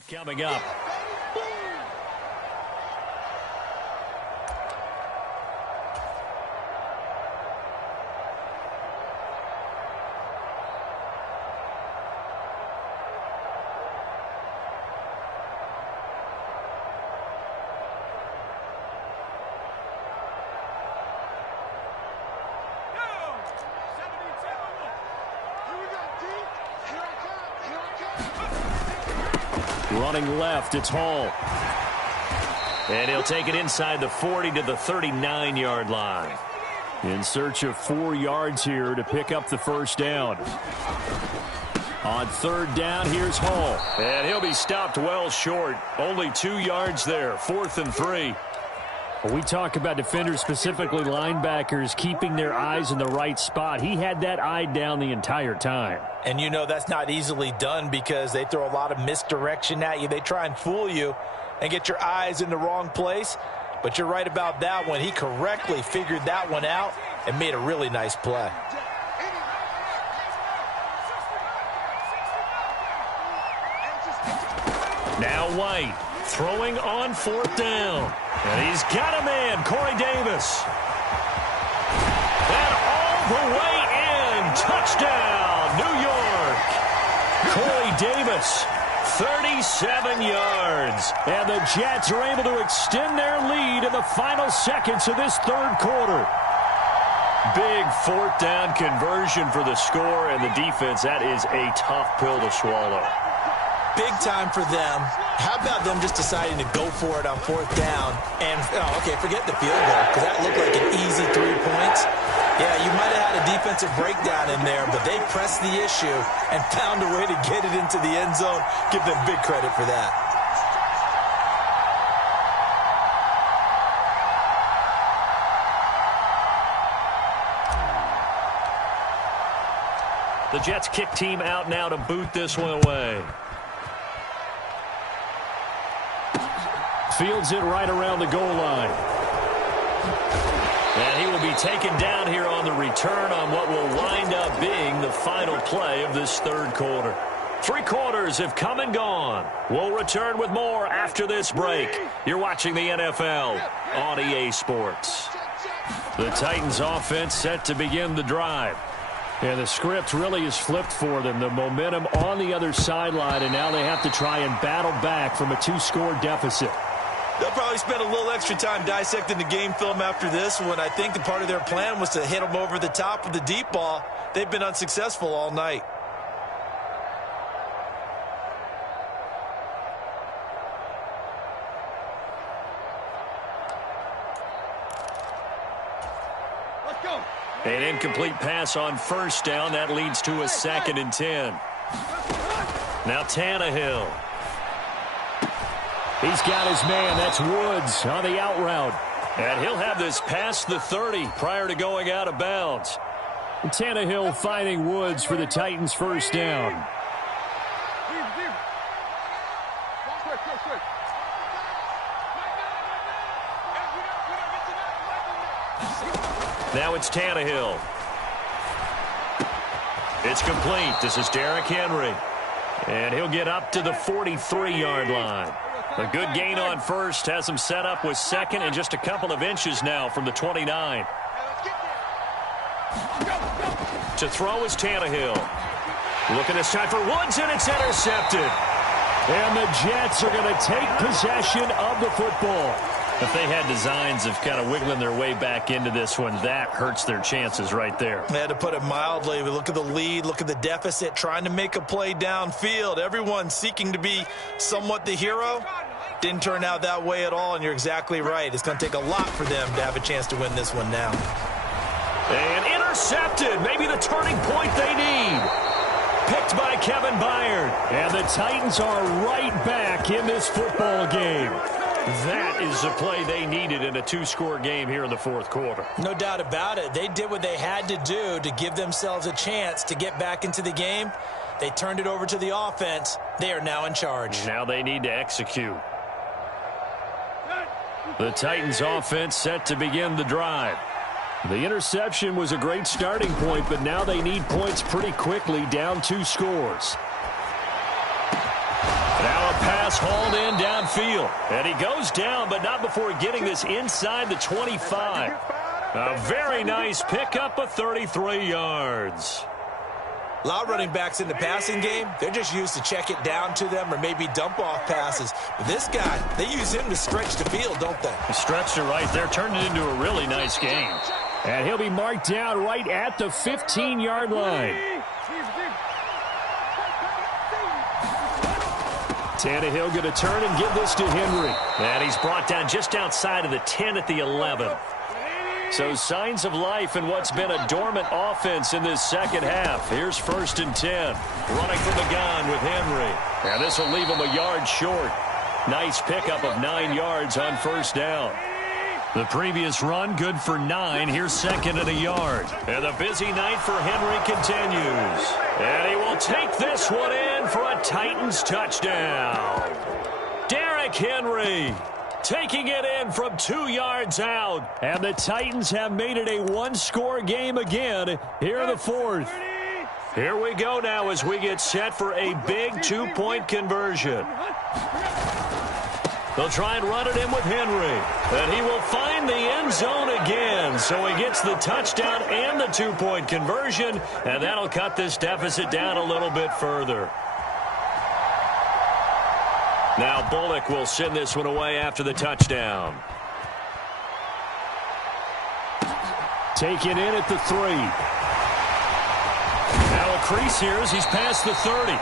Coming up. Running left, it's Hall. And he'll take it inside the 40 to the 39-yard line. In search of 4 yards here to pick up the first down. On third down, here's Hall. And he'll be stopped well short. Only 2 yards there. 4th and 3. When we talk about defenders, specifically linebackers, keeping their eyes in the right spot, he had that eye down the entire time. And you know that's not easily done because they throw a lot of misdirection at you. They try and fool you and get your eyes in the wrong place. But you're right about that one. He correctly figured that one out and made a really nice play. Now White throwing on 4th down. And he's got a man, Corey Davis. And all the way in. Touchdown, New York. Corey Davis, 37 yards. And the Jets are able to extend their lead in the final seconds of this third quarter. Big 4th down conversion for the score, and the defense, that is a tough pill to swallow. Big time for them. How about them just deciding to go for it on 4th down? And, okay, forget the field goal, because that looked like an easy 3 points. Yeah, you might have had a defensive breakdown in there, but they pressed the issue and found a way to get it into the end zone. Give them big credit for that. The Jets kick team out now to boot this one away. Fields it right around the goal line. And he will be taken down here on the return on what will wind up being the final play of this third quarter. 3 quarters have come and gone. We'll return with more after this break. You're watching the NFL on EA Sports. The Titans offense set to begin the drive. And the script really is flipped for them. The momentum on the other sideline, and now they have to try and battle back from a 2-score deficit. They'll probably spend a little extra time dissecting the game film after this one. I think the part of their plan was to hit them over the top with the deep ball. They've been unsuccessful all night. Let's go. An incomplete pass on first down. That leads to a 2nd and 10. Now Tannehill. He's got his man. That's Woods on the out route. And he'll have this past the 30 prior to going out of bounds. And Tannehill finding Woods for the Titans' first down. Now it's Tannehill. It's complete. This is Derrick Henry. And he'll get up to the 43-yard line. A good gain on first, has him set up with 2nd and just a couple of inches now from the 29. To throw is Tannehill. Looking this time for Woods, and it's intercepted. And the Jets are going to take possession of the football. If they had designs of kind of wiggling their way back into this one, that hurts their chances right there. They had to put it mildly. Look at the lead, look at the deficit, trying to make a play downfield. Everyone seeking to be somewhat the hero. Didn't turn out that way at all, and you're exactly right. It's going to take a lot for them to have a chance to win this one now. And intercepted. Maybe the turning point they need. Picked by Kevin Byard. And the Titans are right back in this football game. That is the play they needed in a 2-score game here in the fourth quarter. No doubt about it. They did what they had to do to give themselves a chance to get back into the game. They turned it over to the offense. They are now in charge. Now they need to execute. The Titans offense set to begin the drive. The interception was a great starting point, but now they need points pretty quickly, down 2 scores. Now a pass hauled in downfield. And he goes down, but not before getting this inside the 25. A very nice pickup of 33 yards. A lot of running backs in the passing game, they're just used to check it down to them or maybe dump off passes. But this guy, they use him to stretch the field, don't they? Stretched it right there, turned it into a really nice game. And he'll be marked down right at the 15-yard line. Tannehill going to turn and give this to Henry. And he's brought down just outside of the 10 at the 11. So signs of life in what's been a dormant offense in this second half. Here's 1st and 10. Running from the gun with Henry. And this will leave him a yard short. Nice pickup of 9 yards on 1st down. The previous run good for 9. Here's 2nd and a yard. And the busy night for Henry continues. And he will take this one in for a Titans touchdown. Derrick Henry taking it in from 2 yards out. And the Titans have made it a one-score game again here in the 4th. Here we go now as we get set for a big 2-point conversion. They'll try and run it in with Henry. And he will find the end zone again. So he gets the touchdown and the 2-point conversion. And that'll cut this deficit down a little bit further. Now Bullock will send this one away after the touchdown. Taken in at the 3. Now a crease here as he's past the 30.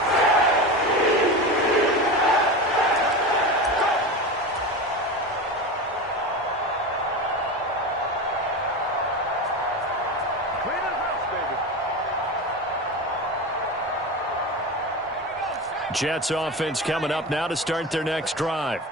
Jets offense coming up now to start their next drive.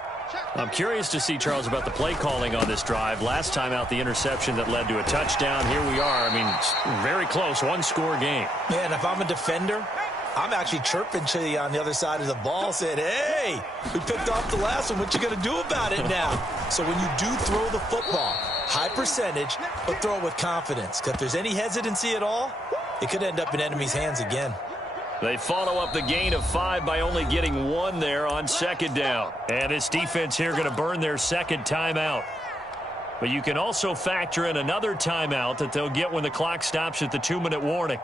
I'm curious to see, Charles, about the play calling on this drive. Last time out, the interception that led to a touchdown. Here we are. I mean, it's very close, one-score game. Man, if I'm a defender, I'm actually chirping to you on the other side of the ball, saying, hey, we picked off the last one. What you going to do about it now? So when you do throw the football, high percentage, but throw it with confidence. Because if there's any hesitancy at all, it could end up in enemy's hands again. They follow up the gain of 5 by only getting 1 there on 2nd down. And this defense here going to burn their 2nd timeout. But you can also factor in another timeout that they'll get when the clock stops at the 2-minute warning.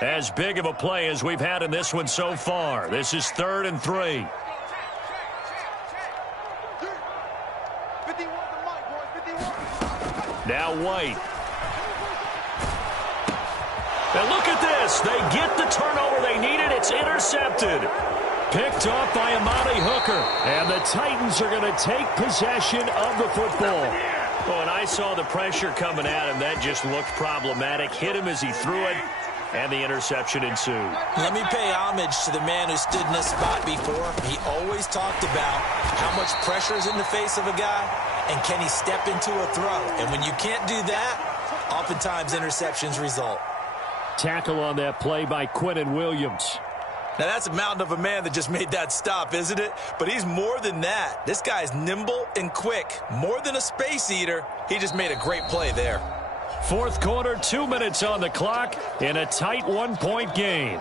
As big of a play as we've had in this one so far. This is 3rd and 3. Now White. And look at this. They get the turnover they needed. It's intercepted. Picked off by Amani Hooker. And the Titans are going to take possession of the football. Oh, and I saw the pressure coming at him. That just looked problematic. Hit him as he threw it. And the interception ensued. Let me pay homage to the man who stood in this spot before. He always talked about how much pressure is in the face of a guy and can he step into a throw. And when you can't do that, oftentimes interceptions result. Tackle on that play by Quinnen Williams. Now, that's a mountain of a man that just made that stop, isn't it? But he's more than that. This guy's nimble and quick. More than a space eater. He just made a great play there. 4th quarter, 2 minutes on the clock in a tight 1-point game.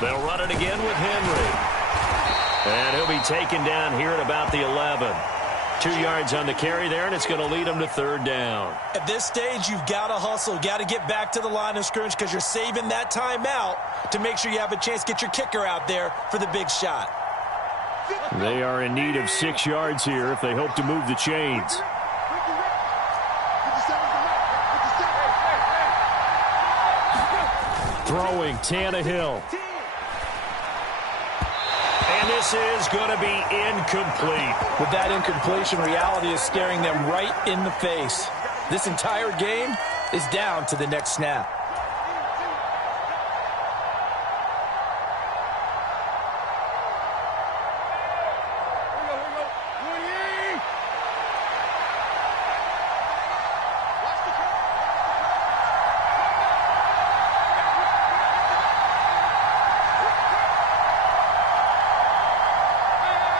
They'll run it again with Henry. And he'll be taken down here at about the 11. 2 yards on the carry there, and it's going to lead him to 3rd down. At this stage, you've got to hustle. Got to get back to the line of scrimmage because you're saving that timeout to make sure you have a chance to get your kicker out there for the big shot. They are in need of 6 yards here if they hope to move the chains. Throwing Tannehill. And this is going to be incomplete. With that incompletion, reality is staring them right in the face. This entire game is down to the next snap.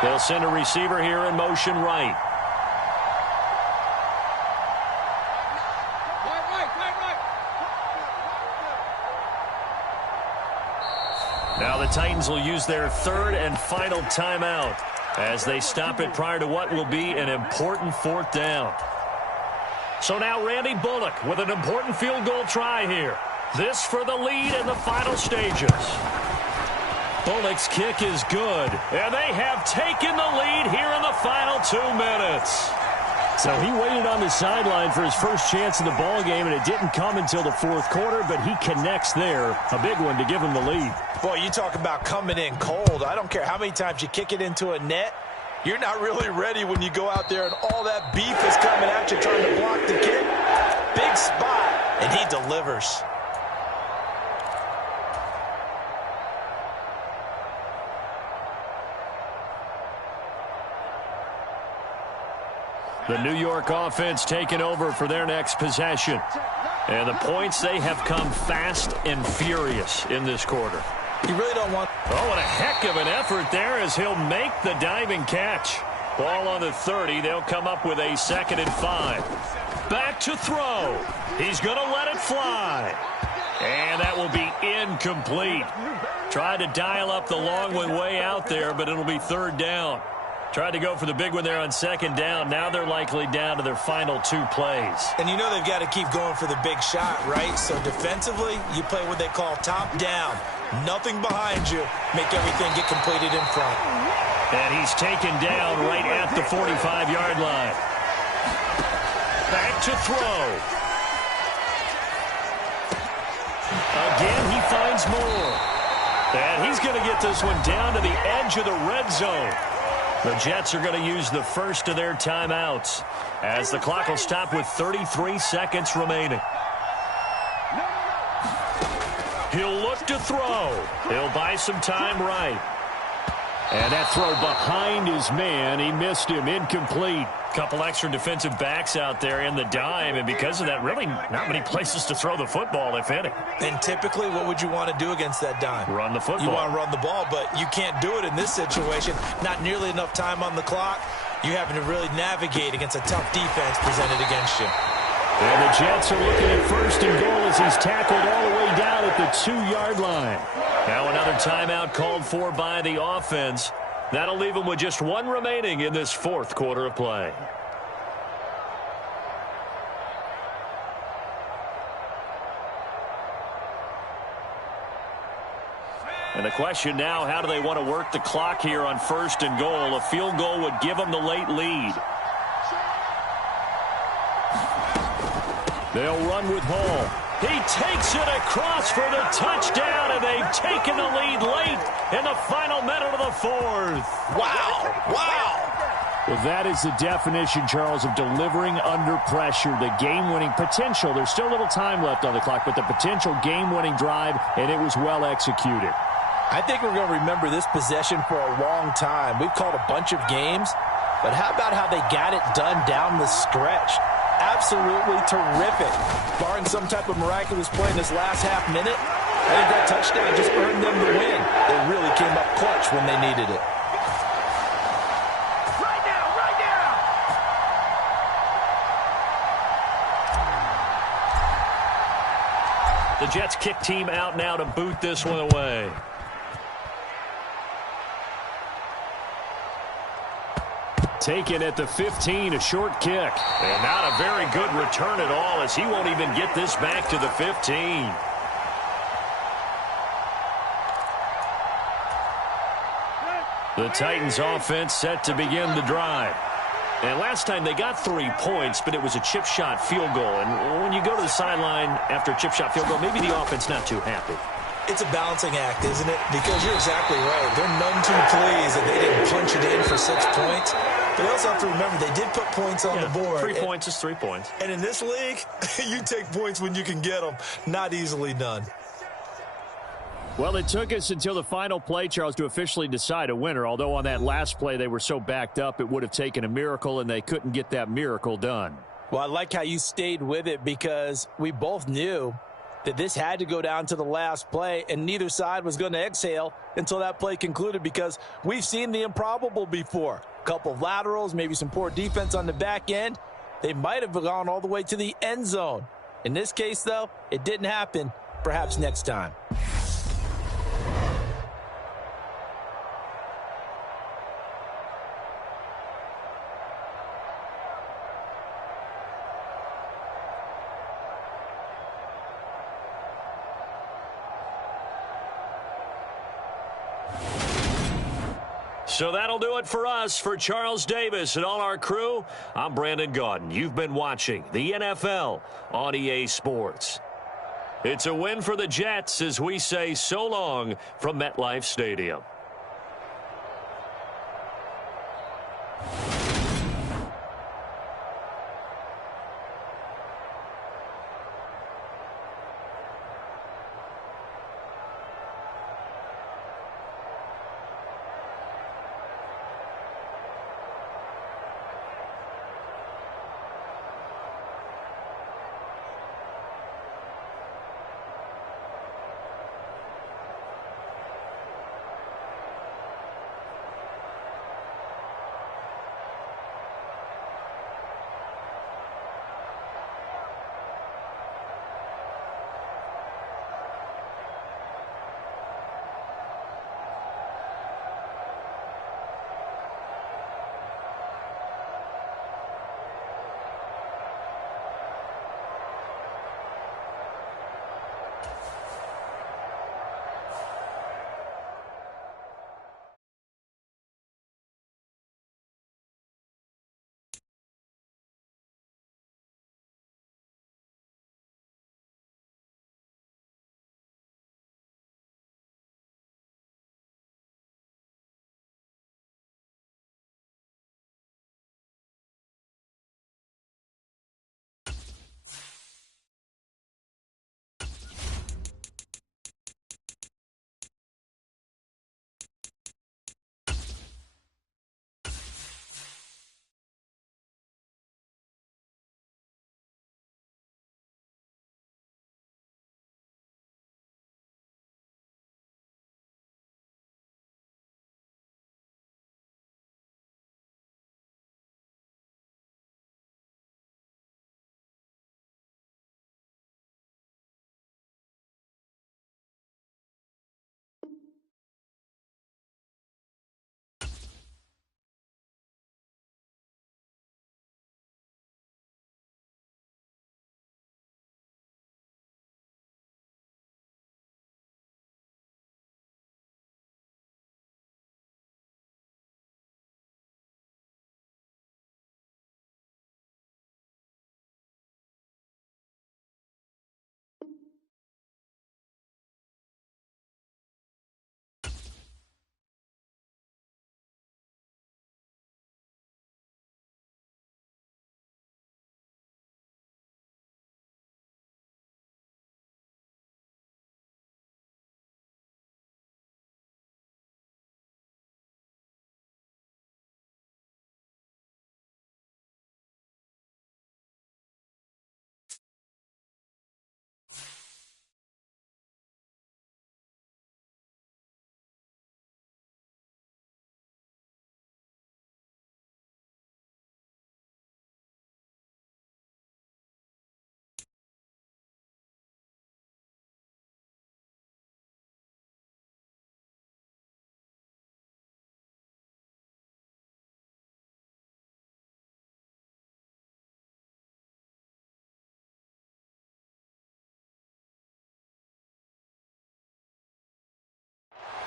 They'll send a receiver here in motion right. Now the Titans will use their 3rd and final timeout as they stop it prior to what will be an important 4th down. So now Randy Bullock with an important field goal try here. This for the lead in the final stages. Bullock's kick is good, and they have taken the lead here in the final 2 minutes. So he waited on the sideline for his first chance in the ball game, and it didn't come until the fourth quarter, but he connects there. A big one to give him the lead. Boy, you talk about coming in cold. I don't care how many times you kick it into a net. You're not really ready when you go out there and all that beef is coming at you trying to block the kick. Big spot, and he delivers. The New York offense taking over for their next possession. And the points, they have come fast and furious in this quarter. You really don't want... Oh, what a heck of an effort there as he'll make the diving catch. Ball on the 30. They'll come up with a 2nd and 5. Back to throw. He's going to let it fly. And that will be incomplete. Tried to dial up the long one way out there, but it'll be 3rd down. Tried to go for the big one there on 2nd down. Now they're likely down to their final 2 plays. And you know they've got to keep going for the big shot, right? So defensively, you play what they call top down. Nothing behind you. Make everything get completed in front. And he's taken down right at the 45-yard line. Back to throw. Again, he finds more. And he's going to get this one down to the edge of the red zone. The Jets are going to use the first of their timeouts as the clock will stop with 33 seconds remaining. He'll look to throw. He'll buy some time right. And that throw behind his man, he missed him, incomplete. Couple extra defensive backs out there in the dime, and because of that, really not many places to throw the football, if any. And typically, what would you want to do against that dime? Run the football. You want to run the ball, but you can't do it in this situation. Not nearly enough time on the clock. You having to really navigate against a tough defense presented against you. And the Jets are looking at 1st and goal as he's tackled all the way down at the 2-yard line. Now another timeout called for by the offense. That'll leave them with just 1 remaining in this 4th quarter of play. And the question now, how do they want to work the clock here on 1st and goal? A field goal would give them the late lead. They'll run with Hall. He takes it across for the touchdown, and they've taken the lead late in the final minute of the 4th. Wow. Wow. Well, that is the definition, Charles, of delivering under pressure. The game-winning potential. There's still a little time left on the clock, but the potential game-winning drive, and it was well executed. I think we're going to remember this possession for a long time. We've called a bunch of games, but how about how they got it done down the stretch? Absolutely terrific. Barring some type of miraculous play in this last half minute, I think that touchdown just earned them the win. They really came up clutch when they needed it. Right now. The Jets kick team out now to boot this one away. Taken at the 15, a short kick. And not a very good return at all as he won't even get this back to the 15. The Titans offense set to begin the drive. And last time they got 3 points, but it was a chip shot field goal. And when you go to the sideline after a chip shot field goal, maybe the offense not too happy. It's a balancing act, isn't it? Because you're exactly right. They're none too pleased that they didn't punch it in for 6 points. But they also have to remember they did put points on the board. 3 points is 3 points. And in this league, you take points when you can get them. Not easily done. Well, it took us until the final play, Charles, to officially decide a winner. Although on that last play they were so backed up, it would have taken a miracle, and they couldn't get that miracle done. Well, I like how you stayed with it because we both knew that this had to go down to the last play, and neither side was going to exhale until that play concluded because we've seen the improbable before. A couple of laterals, maybe some poor defense on the back end. They might have gone all the way to the end zone. In this case, though, it didn't happen. Perhaps next time. So that'll do it for us. For Charles Davis and all our crew, I'm Brandon Gaudin. You've been watching the NFL on EA Sports. It's a win for the Jets as we say so long from MetLife Stadium.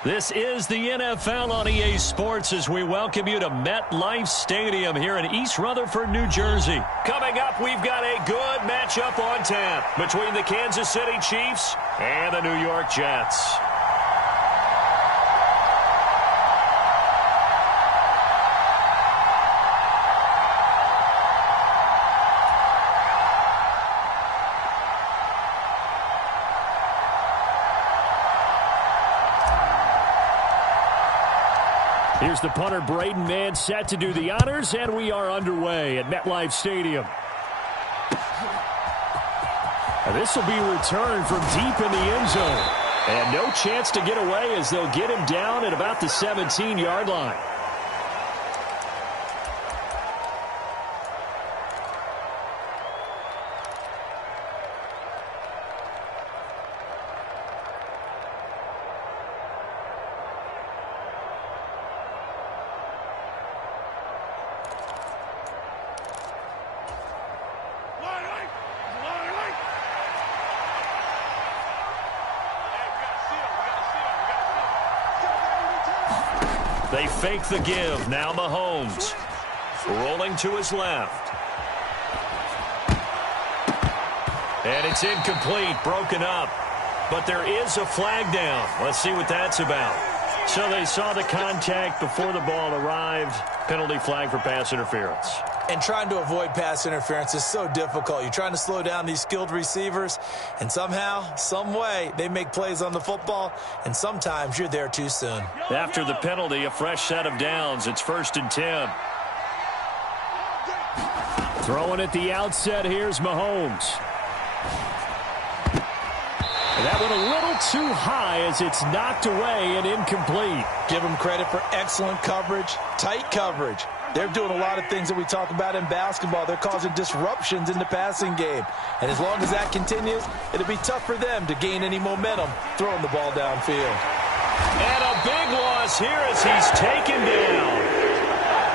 This is the NFL on EA Sports as we welcome you to MetLife Stadium here in East Rutherford, New Jersey. Coming up, we've got a good matchup on tap between the Kansas City Chiefs and the New York Jets. Here's the punter, Braden Mann, set to do the honors, and we are underway at MetLife Stadium. This will be returned from deep in the end zone. And no chance to get away as they'll get him down at about the 17-yard line. They fake the give. Now Mahomes rolling to his left. And it's incomplete, broken up. But there is a flag down. Let's see what that's about. So they saw the contact before the ball arrived. Penalty flag for pass interference. And trying to avoid pass interference is so difficult. You're trying to slow down these skilled receivers, and somehow, some way, they make plays on the football, and sometimes you're there too soon. After the penalty, a fresh set of downs. It's 1st and 10. Throwing at the outset, here's Mahomes. That went a little too high as it's knocked away and incomplete. Give them credit for excellent coverage, tight coverage. They're doing a lot of things that we talk about in basketball. They're causing disruptions in the passing game. And as long as that continues, it'll be tough for them to gain any momentum throwing the ball downfield. And a big loss here as he's taken down.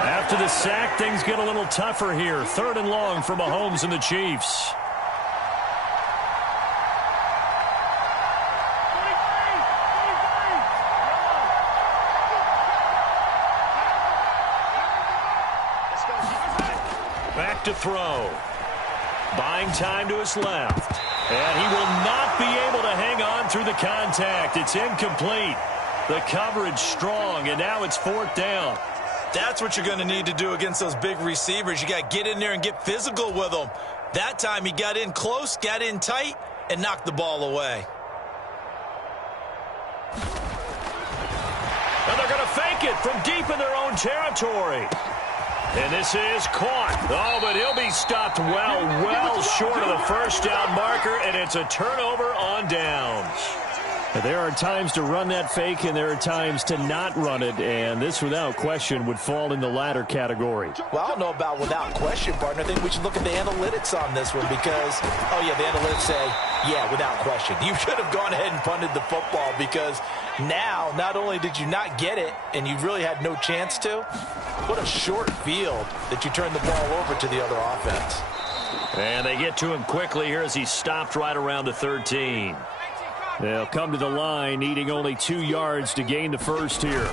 After the sack, things get a little tougher here. 3rd and long for Mahomes and the Chiefs. Back to throw. Buying time to his left. And he will not be able to hang on through the contact. It's incomplete. The coverage strong, and now it's 4th down. That's what you're going to need to do against those big receivers. You got to get in there and get physical with them. That time he got in close, got in tight, and knocked the ball away. And they're going to fake it from deep in their own territory. And this is caught. Oh, but he'll be stopped well short of the 1st down marker, and it's a turnover on downs. There are times to run that fake, and there are times to not run it, and this, without question, would fall in the latter category. Well, I don't know about without question, partner. I think we should look at the analytics on this one because, oh, yeah, the analytics say, yeah, without question. You should have gone ahead and punted the football because now, not only did you not get it, and you really had no chance to, what a short field that you turned the ball over to the other offense. And they get to him quickly here as he's stopped right around the 13. They'll come to the line, needing only 2 yards to gain the first here.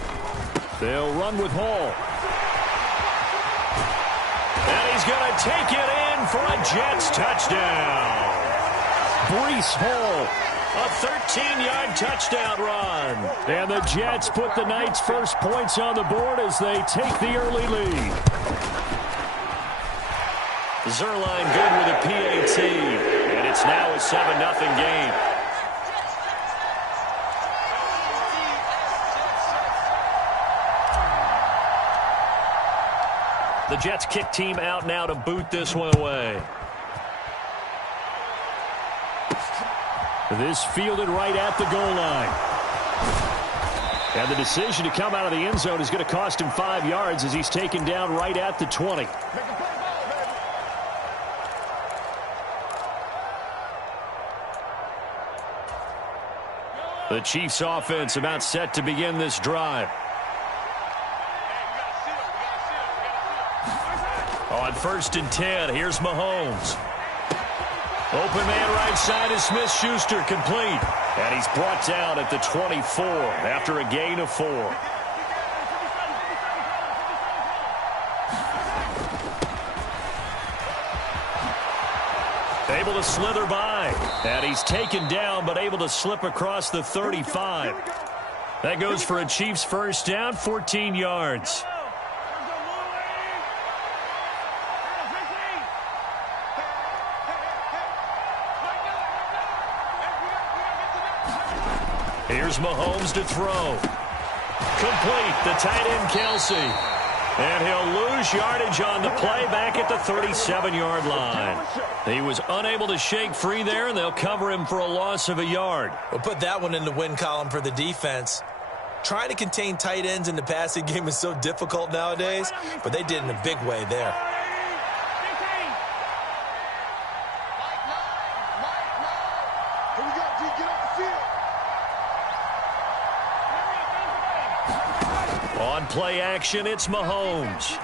They'll run with Hall. And he's going to take it in for a Jets touchdown. Breece Hall, a 13-yard touchdown run. And the Jets put the Knights' first points on the board as they take the early lead. Zerline good with a PAT. And it's now a 7-0 game. The Jets kick team out now to boot this one away. This fielded right at the goal line. And the decision to come out of the end zone is going to cost him 5 yards as he's taken down right at the 20. The Chiefs offense about set to begin this drive. On 1st and 10, here's Mahomes. Open man right side is Smith-Schuster, complete. And he's brought down at the 24 after a gain of 4. Able to slither by. And he's taken down, but able to slip across the 35. That goes for a Chiefs first down, 14 yards. Here's Mahomes to throw. Complete, the tight end Kelsey. And he'll lose yardage on the play back at the 37-yard line. He was unable to shake free there, and they'll cover him for a loss of a yard. We'll put that one in the win column for the defense. Trying to contain tight ends in the passing game is so difficult nowadays, but they did in a big way there. On play action, it's Mahomes.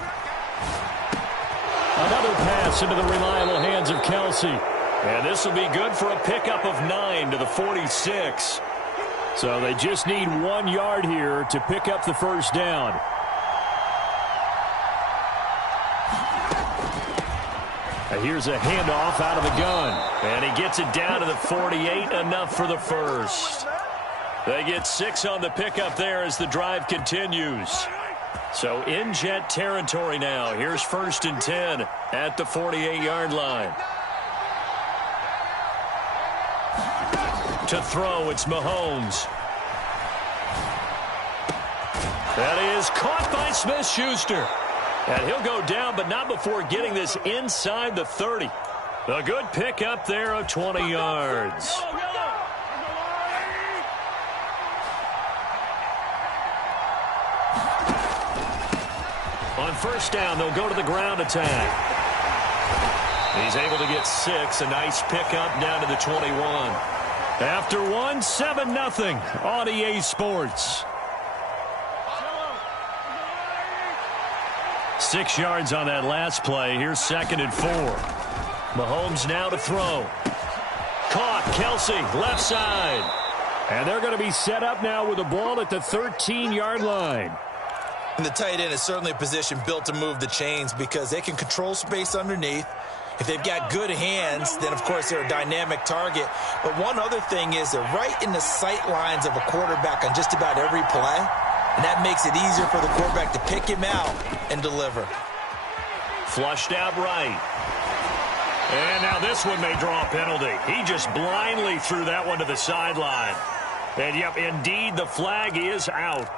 Another pass into the reliable hands of Kelsey. And this will be good for a pickup of 9 to the 46. So they just need 1 yard here to pick up the first down. Here's a handoff out of the gun. And he gets it down to the 48, enough for the first. They get 6 on the pickup there as the drive continues. So in Jet territory now. Here's 1st and 10 at the 48-yard line. To throw, it's Mahomes. That is caught by Smith-Schuster. And he'll go down, but not before getting this inside the 30. A good pickup there of 20 yards. On 1st down, they'll go to the ground attack. He's able to get 6. A nice pickup down to the 21. After 1, 7-0 on EA Sports. 6 yards on that last play. Here's 2nd and 4. Mahomes now to throw. Caught. Kelsey, left side. And they're going to be set up now with the ball at the 13-yard line. And the tight end is certainly a position built to move the chains because they can control space underneath. If they've got good hands, then, of course, they're a dynamic target. But one other thing is they're right in the sight lines of a quarterback on just about every play. And that makes it easier for the quarterback to pick him out and deliver. Flushed out right. And now this one may draw a penalty. He just blindly threw that one to the sideline. And, yep, indeed, the flag is out.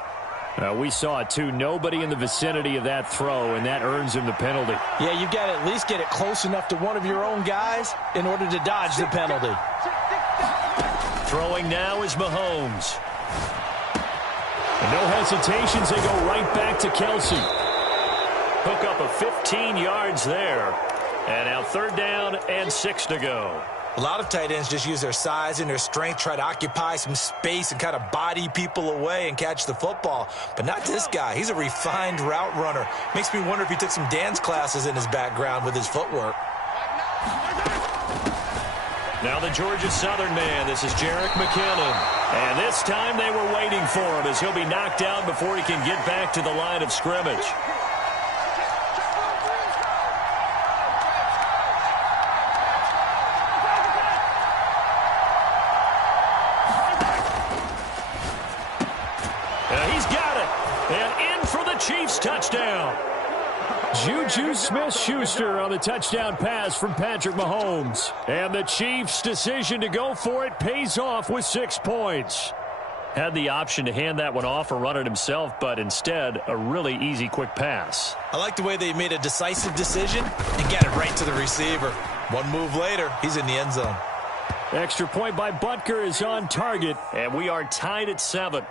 We saw it, too. Nobody in the vicinity of that throw, and that earns him the penalty. Yeah, you've got to at least get it close enough to one of your own guys in order to dodge the penalty. Throwing now is Mahomes. And no hesitations, they go right back to Kelsey. Hook up of 15 yards there. And now 3rd down and 6 to go. A lot of tight ends just use their size and their strength, try to occupy some space and kind of body people away and catch the football. But not this guy. He's a refined route runner. Makes me wonder if he took some dance classes in his background with his footwork. Now the Georgia Southern man. This is Jerick McKinnon. And this time they were waiting for him as he'll be knocked down before he can get back to the line of scrimmage. He's got it. And in for the Chiefs touchdown. Juju Smith-Schuster on the touchdown pass from Patrick Mahomes. And the Chiefs' decision to go for it pays off with 6 points. Had the option to hand that one off or run it himself, but instead, a really easy, quick pass. I like the way they made a decisive decision and got it right to the receiver. One move later, he's in the end zone. Extra point by Butker is on target, and we are tied at 7.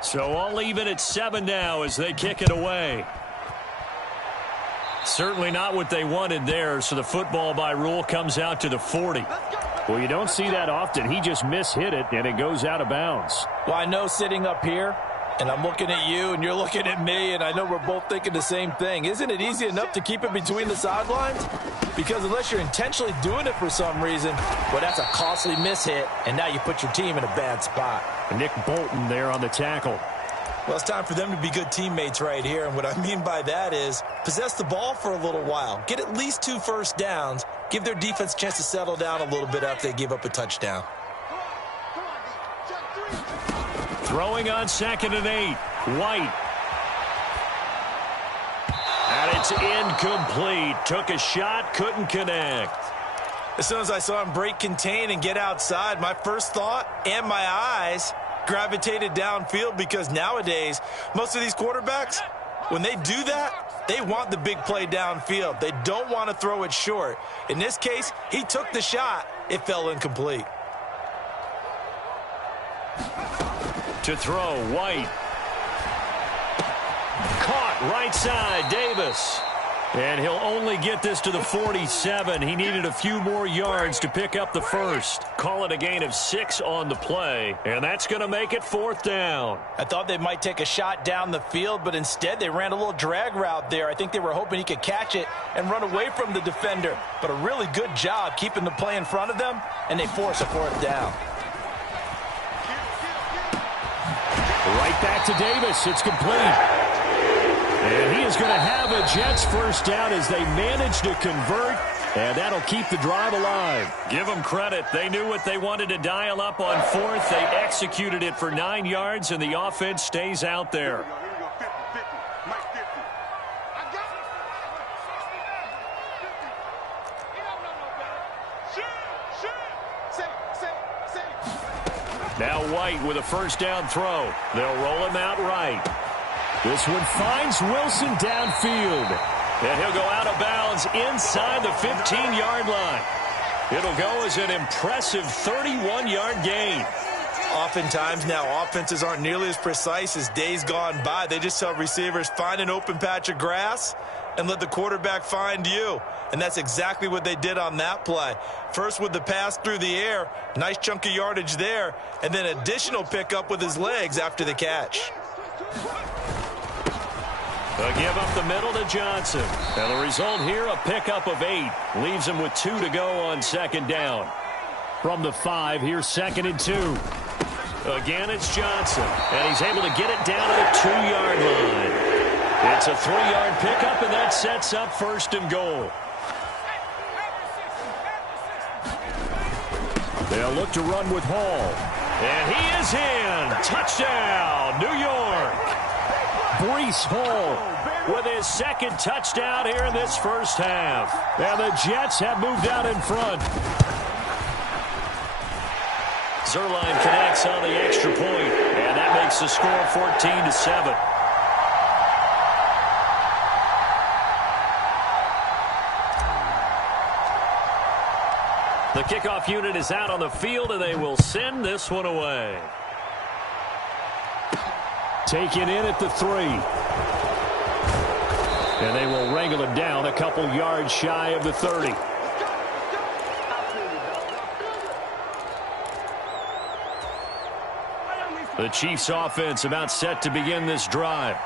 So all even at 7 now as they kick it away. Certainly not what they wanted there, so the football by rule comes out to the 40. Well, you don't see that often. He just mishit it, and it goes out of bounds. Well, I know sitting up here, and I'm looking at you, and you're looking at me, and I know we're both thinking the same thing. Isn't it easy enough to keep it between the sidelines? Because unless you're intentionally doing it for some reason, well, that's a costly mishit, and now you put your team in a bad spot. Nick Bolton there on the tackle. Well, it's time for them to be good teammates right here, and what I mean by that is possess the ball for a little while, get at least 2 first downs, give their defense a chance to settle down a little bit after they give up a touchdown. Throwing on 2nd and 8. White. And it's incomplete. Took a shot, couldn't connect. As soon as I saw him break contain and get outside, my first thought and my eyes gravitated downfield, because nowadays, most of these quarterbacks, when they do that, they want the big play downfield. They don't want to throw it short. In this case, he took the shot. It fell incomplete. To throw, White. Caught right side, Davis. And he'll only get this to the 47. He needed a few more yards to pick up the first. Call it a gain of 6 on the play, and that's going to make it 4th down. I thought they might take a shot down the field, but instead they ran a little drag route there. I think they were hoping he could catch it and run away from the defender. But a really good job keeping the play in front of them, and they force a 4th down. Right back to Davis. It's complete. And he is going to have a Jets first down as they manage to convert, and that'll keep the drive alive. Give them credit. They knew what they wanted to dial up on 4th. They executed it for 9 yards, and the offense stays out there. Now White with a first down throw. They'll roll him out right. This one finds Wilson downfield. And he'll go out of bounds inside the 15-yard line. It'll go as an impressive 31-yard gain. Oftentimes now, offenses aren't nearly as precise as days gone by. They just tell receivers, find an open patch of grass and let the quarterback find you. And that's exactly what they did on that play. First with the pass through the air, nice chunk of yardage there, and then additional pickup with his legs after the catch. A give up the middle to Johnson. And the result here, a pickup of 8. Leaves him with 2 to go on 2nd down. From the 5, here's 2nd and 2. Again, it's Johnson. And he's able to get it down to the 2-yard line. It's a 3-yard pickup, and that sets up 1st and goal. They'll look to run with Hall. And he is in. Touchdown, New York. Breece Hall with his 2nd touchdown here in this first half. And the Jets have moved out in front. Zerline connects on the extra point, and that makes the score 14-7. The kickoff unit is out on the field, and they will send this one away. Taken in at the 3. And they will wrangle him down a couple yards shy of the 30. The Chiefs offense about set to begin this drive.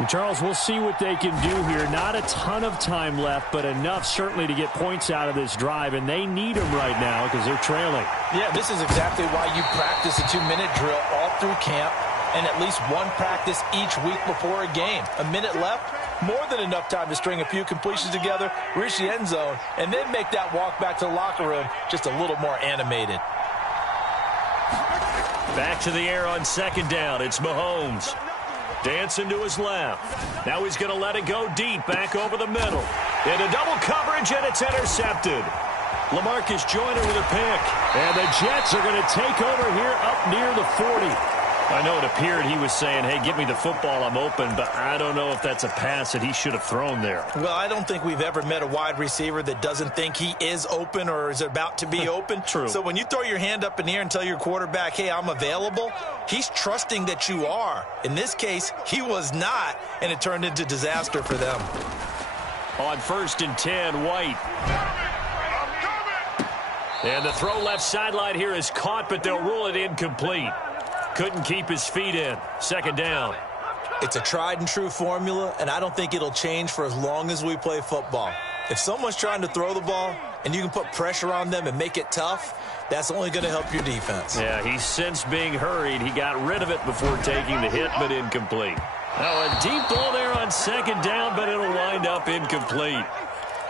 And Charles, we'll see what they can do here. Not a ton of time left, but enough certainly to get points out of this drive, and they need them right now because they're trailing. Yeah, this is exactly why you practice a 2-minute drill all through camp and at least one practice each week before a game. A minute left, more than enough time to string a few completions together, reach the end zone, and then make that walk back to the locker room just a little more animated. Back to the air on 2nd down. It's Mahomes. Dancing to his left. Now he's going to let it go deep, back over the middle. Into double coverage, and it's intercepted. LaMarcus Joyner with a pick. And the Jets are going to take over here up near the 40. I know it appeared he was saying, hey, give me the football, I'm open, but I don't know if that's a pass that he should have thrown there. Well, I don't think we've ever met a wide receiver that doesn't think he is open or is about to be open. True. So when you throw your hand up in the air and tell your quarterback, hey, I'm available, he's trusting that you are. In this case, he was not, and it turned into disaster for them. On 1st and 10, White. And the throw left sideline here is caught, but they'll rule it incomplete. Couldn't keep his feet in. 2nd down. It's a tried-and-true formula, and I don't think it'll change for as long as we play football. If someone's trying to throw the ball and you can put pressure on them and make it tough, that's only going to help your defense. Yeah, he's since being hurried. He got rid of it before taking the hit, but incomplete. Now a deep ball there on 2nd down, but it'll wind up incomplete.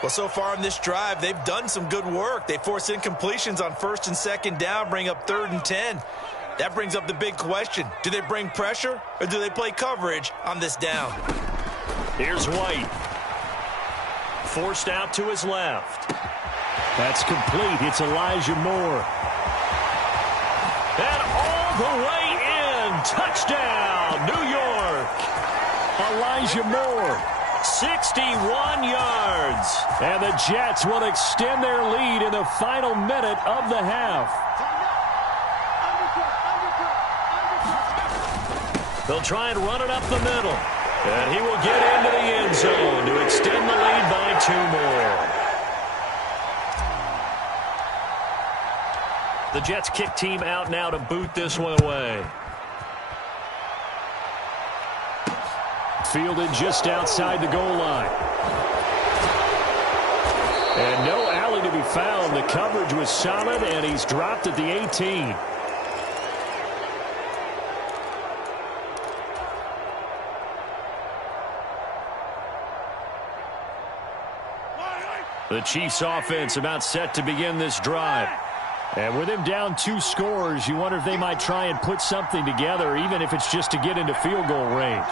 Well, so far in this drive, they've done some good work. They force incompletions on 1st and 2nd down, bring up 3rd and 10. That brings up the big question. Do they bring pressure or do they play coverage on this down? Here's White. Forced out to his left. That's complete. It's Elijah Moore. And all the way in. Touchdown, New York. Elijah Moore. 61 yards. And the Jets will extend their lead in the final minute of the half. They'll try and run it up the middle. And he will get into the end zone to extend the lead by 2 more. The Jets kick team out now to boot this one away. Fielded just outside the goal line. And no alley to be found. The coverage was solid, and he's dropped at the 18. The Chiefs offense about set to begin this drive. And with him down 2 scores, you wonder if they might try and put something together, even if it's just to get into field goal range.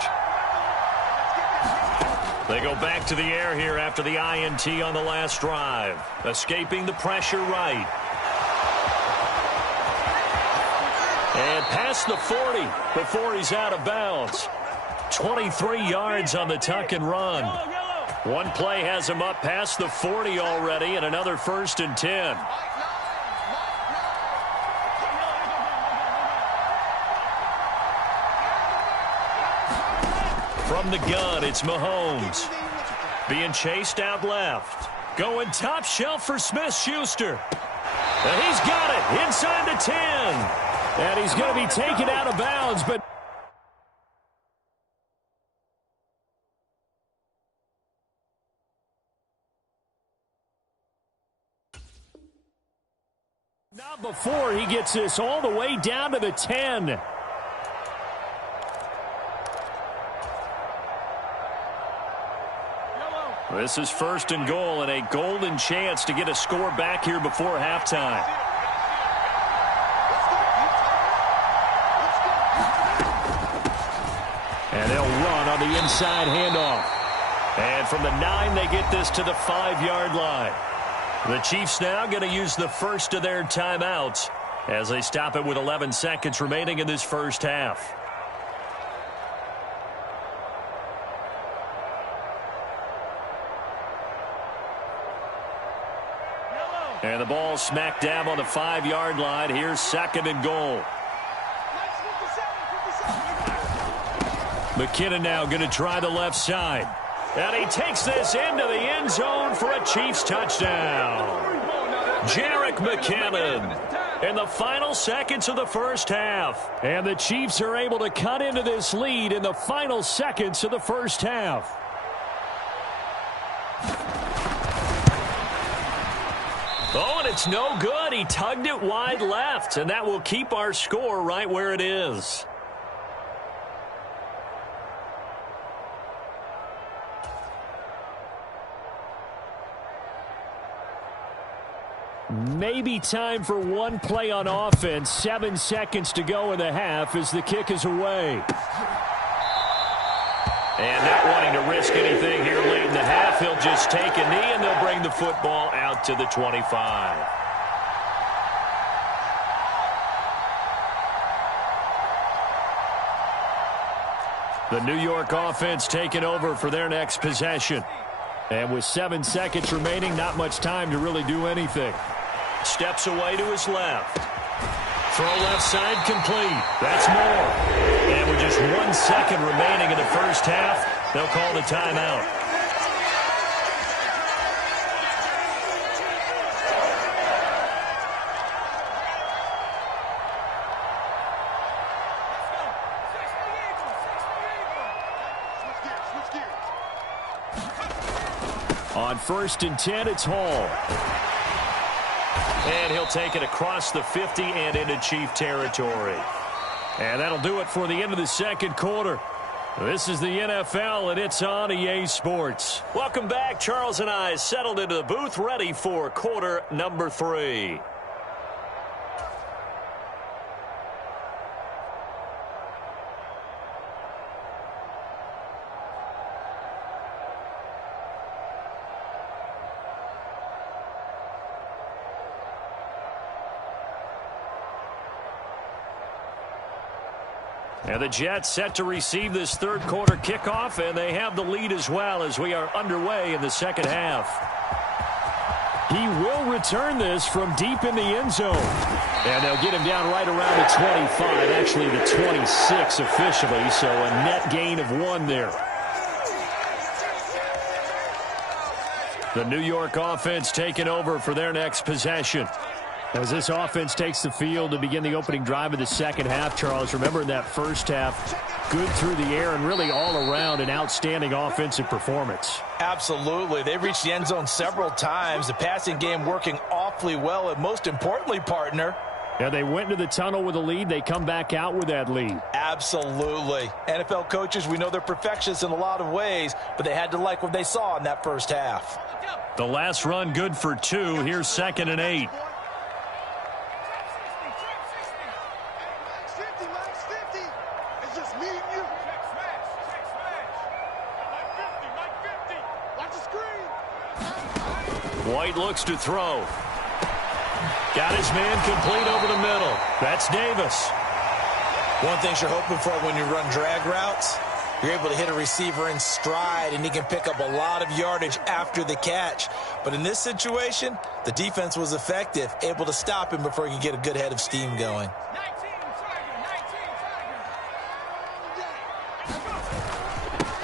They go back to the air here after the INT on the last drive. Escaping the pressure right. And past the 40 before he's out of bounds. 23 yards on the tuck and run. One play has him up past the 40 already, and another 1st and 10. From the gun, it's Mahomes. Being chased out left. Going top shelf for Smith-Schuster. And he's got it inside the 10. And he's going to be taken out of bounds, but not before he gets this all the way down to the 10. This is 1st and goal, and a golden chance to get a score back here before halftime. And they'll run on the inside handoff. And from the 9, they get this to the 5-yard line. The Chiefs now going to use the first of their timeouts as they stop it with 11 seconds remaining in this first half. And the ball smack dab on the 5-yard line. Here's 2nd and goal. McKinnon now going to try the left side. And he takes this into the end zone for a Chiefs touchdown. Jerick McKinnon in the final seconds of the first half. And the Chiefs are able to cut into this lead in the final seconds of the first half. Oh, and it's no good. He tugged it wide left, and that will keep our score right where it is. Maybe time for one play on offense. 7 seconds to go in the half as the kick is away. And not wanting to risk anything here late in the half, he'll just take a knee, and they'll bring the football out to the 25. The New York offense taking over for their next possession. And with 7 seconds remaining, not much time to really do anything. Steps away to his left. Throw left side complete. That's more. And with just 1 second remaining in the first half, they'll call the timeout. On 1st and 10, it's Hall. And he'll take it across the 50 and into Chief territory. And that'll do it for the end of the second quarter. This is the NFL, and it's on EA Sports. Welcome back. Charles and I settled into the booth, ready for quarter number 3. And the Jets set to receive this third quarter kickoff, and they have the lead as well as we are underway in the second half. He will return this from deep in the end zone. And they'll get him down right around the 25, actually the 26 officially, so a net gain of 1 there. The New York offense taking over for their next possession. As this offense takes the field to begin the opening drive of the second half, Charles, remember in that first half, good through the air and really all around an outstanding offensive performance. Absolutely. They've reached the end zone several times. The passing game working awfully well, and most importantly, partner, yeah, they went into the tunnel with a lead. They come back out with that lead. Absolutely. NFL coaches, we know they're perfectionists in a lot of ways, but they had to like what they saw in that first half. The last run good for 2. Here's 2nd and 8. White looks to throw. Got his man complete over the middle. That's Davis. One thing you're hoping for when you run drag routes, you're able to hit a receiver in stride, and he can pick up a lot of yardage after the catch. But in this situation, the defense was effective, able to stop him before he could get a good head of steam going.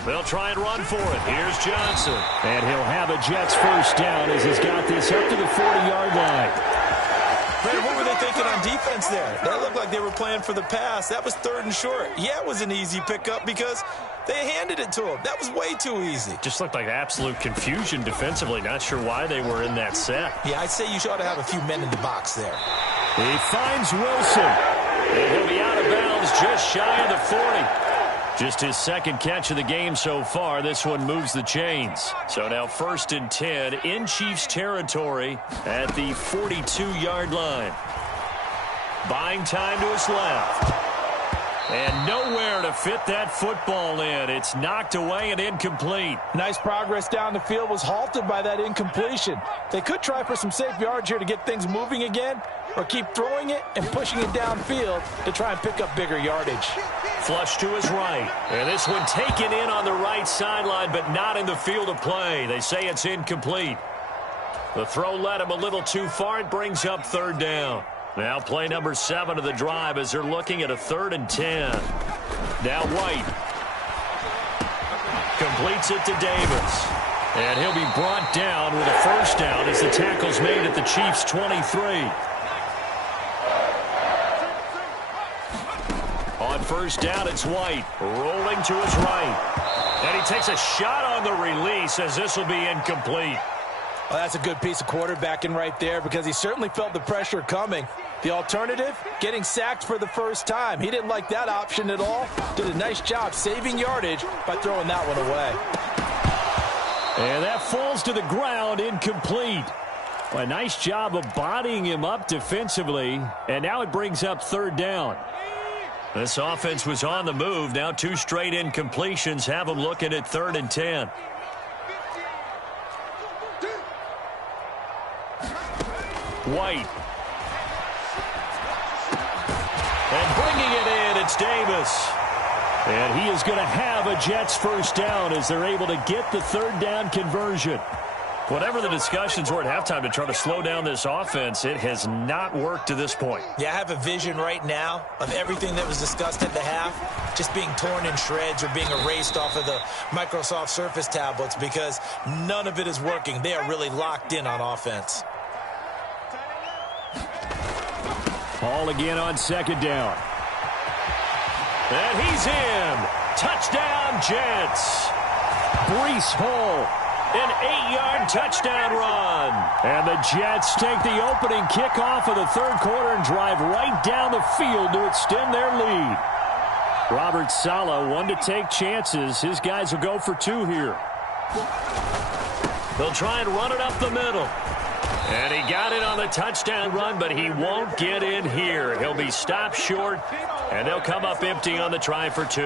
They'll try and run for it. Here's Johnson. And he'll have a Jets first down as he's got this up to the 40-yard line. Man, what were they thinking on defense there? That looked like they were playing for the pass. That was 3rd and short. Yeah, it was an easy pickup because they handed it to him. That was way too easy. Just looked like absolute confusion defensively. Not sure why they were in that set. Yeah, I'd say you ought to have a few men in the box there. He finds Wilson. And he'll be out of bounds just shy of the 40. Just his 2nd catch of the game so far. This one moves the chains. So now 1st and 10 in Chiefs territory at the 42-yard line. Buying time to his left. And nowhere to fit that football in. It's knocked away and incomplete. Nice progress down the field was halted by that incompletion. They could try for some safe yards here to get things moving again, or keep throwing it and pushing it downfield to try and pick up bigger yardage. Flush to his right. And this one taken in on the right sideline, but not in the field of play. They say it's incomplete. The throw led him a little too far. It brings up 3rd down. Now play number 7 of the drive as they're looking at a 3rd and 10. Now White completes it to Davis. And he'll be brought down with a first down as the tackle's made at the Chiefs' 23. On first down, it's White rolling to his right. And he takes a shot on the release as this will be incomplete. Well, that's a good piece of quarterbacking right there because he certainly felt the pressure coming. The alternative, getting sacked for the first time. He didn't like that option at all. Did a nice job saving yardage by throwing that one away. And that falls to the ground, incomplete. A nice job of bodying him up defensively. And now it brings up 3rd down. This offense was on the move. Now 2 straight incompletions have them looking at 3rd and 10. White. And bringing it in, it's Davis. And he is going to have a Jets first down as they're able to get the 3rd down conversion. Whatever the discussions were at halftime to try to slow down this offense, it has not worked to this point. Yeah, I have a vision right now of everything that was discussed at the half just being torn in shreds or being erased off of the Microsoft Surface tablets because none of it is working. They are really locked in on offense. Ball again on 2nd down. And he's in. Touchdown, Jets. Breece Hall, an 8-yard touchdown run. And the Jets take the opening kickoff of the 3rd quarter and drive right down the field to extend their lead. Robert Saleh, one to take chances. His guys will go for 2 here. They'll try and run it up the middle. And he got it on the touchdown run, but he won't get in here. He'll be stopped short, and they'll come up empty on the try for 2.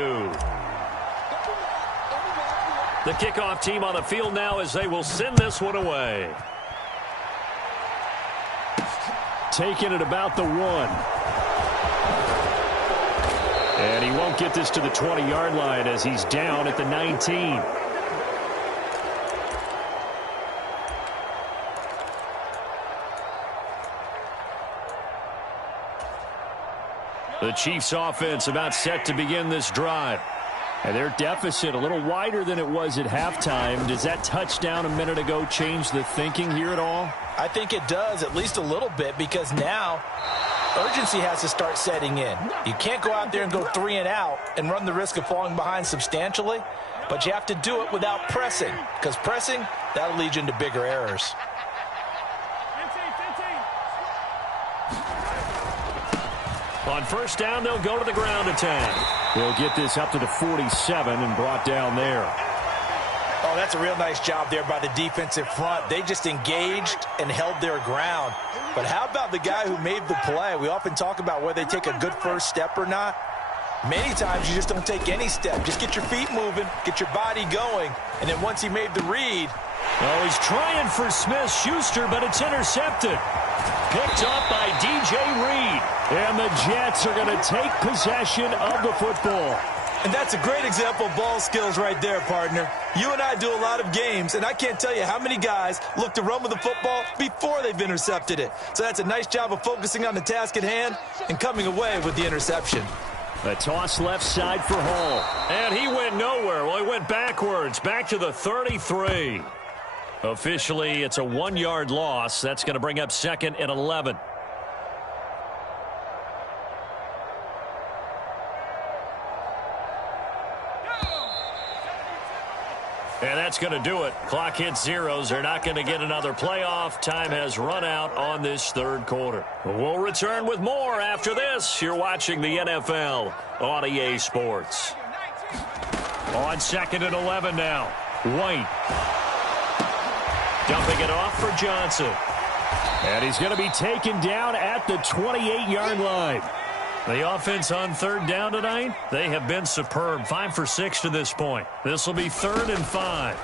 The kickoff team on the field now as they will send this one away. Taking it about the 1. And he won't get this to the 20-yard line as he's down at the 19. The Chiefs offense about set to begin this drive. And their deficit a little wider than it was at halftime. Does that touchdown a minute ago change the thinking here at all? I think it does, at least a little bit, because now urgency has to start setting in. You can't go out there and go 3 and out and run the risk of falling behind substantially, but you have to do it without pressing, because pressing, that'll lead you into bigger errors. On first down, they'll go to the ground attack. They'll get this up to the 47 and brought down there. Oh, that's a real nice job there by the defensive front. They just engaged and held their ground. But how about the guy who made the play? We often talk about whether they take a good first step or not. Many times you just don't take any step. Just get your feet moving, get your body going, and then once he made the read. Oh, he's trying for Smith-Schuster, but it's intercepted. Picked up by DJ Reed. And the Jets are going to take possession of the football. And that's a great example of ball skills right there, partner. You and I do a lot of games, and I can't tell you how many guys look to run with the football before they've intercepted it. So that's a nice job of focusing on the task at hand and coming away with the interception. A toss left side for Hall. And he went nowhere. Well, he went backwards, back to the 33. Officially, it's a 1-yard loss. That's going to bring up 2nd and 11. And that's going to do it. Clock hits zeros. They're not going to get another playoff. Time has run out on this third quarter. We'll return with more after this. You're watching the NFL on EA Sports. On 2nd and 11 now. White. Dumping it off for Johnson. And he's going to be taken down at the 28-yard line. The offense on 3rd down tonight, they have been superb. 5 for 6 to this point. This will be 3rd and 5.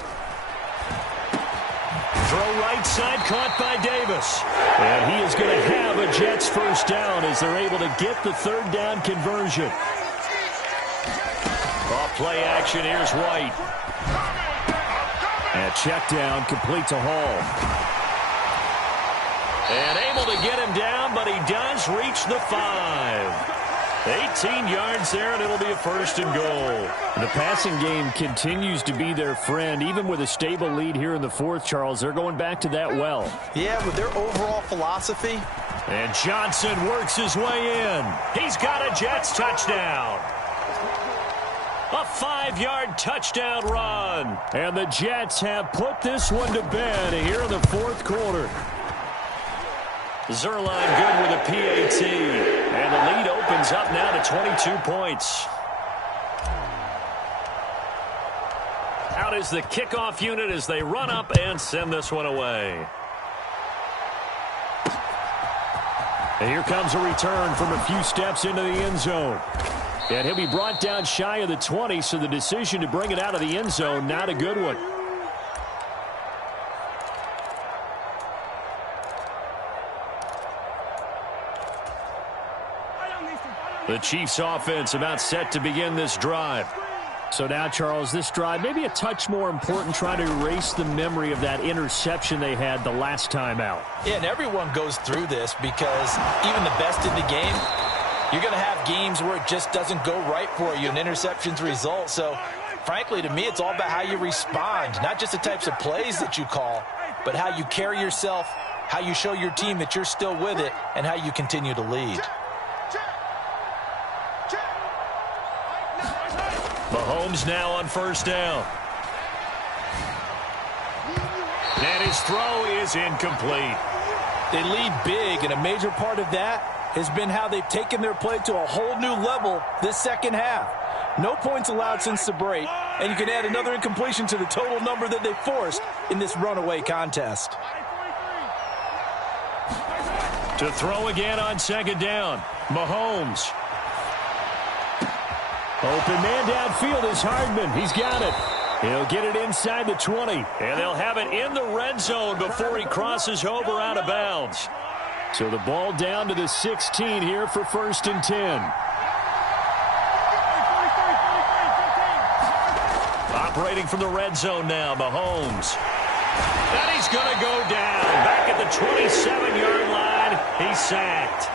Throw right side, caught by Davis. And he is going to have a Jets first down as they're able to get the 3rd down conversion. Off play action, here's White. And check down, complete to Hall. And able to get him down, but he does reach the 5. 18 yards there, and it'll be a 1st and goal. The passing game continues to be their friend. Even with a stable lead here in the 4th, Charles, they're going back to that well. Yeah, with their overall philosophy. And Johnson works his way in. He's got a Jets touchdown. A 5-yard touchdown run. And the Jets have put this one to bed here in the 4th quarter. Zerline good with a PAT. And the lead opens up now to 22 points. Out is the kickoff unit as they run up and send this one away. And here comes a return from a few steps into the end zone. And he'll be brought down shy of the 20, so the decision to bring it out of the end zone, not a good one. The Chiefs offense about set to begin this drive. So now, Charles, this drive maybe a touch more important, trying to erase the memory of that interception they had the last time out. Yeah, and everyone goes through this because even the best in the game, you're going to have games where it just doesn't go right for you and interceptions result. So, frankly, to me, it's all about how you respond, not just the types of plays that you call, but how you carry yourself, how you show your team that you're still with it, and how you continue to lead. Mahomes now on 1st down. And his throw is incomplete. They lead big, and a major part of that has been how they've taken their play to a whole new level this second half. No points allowed since the break, and you can add another incompletion to the total number that they forced in this runaway contest. To throw again on 2nd down. Mahomes. Open man downfield is Hardman. He's got it. He'll get it inside the 20. And they'll have it in the red zone before he crosses over out of bounds. So the ball down to the 16 here for 1st and 10. Operating from the red zone now, Mahomes. And he's going to go down. Back at the 27-yard line. He's sacked.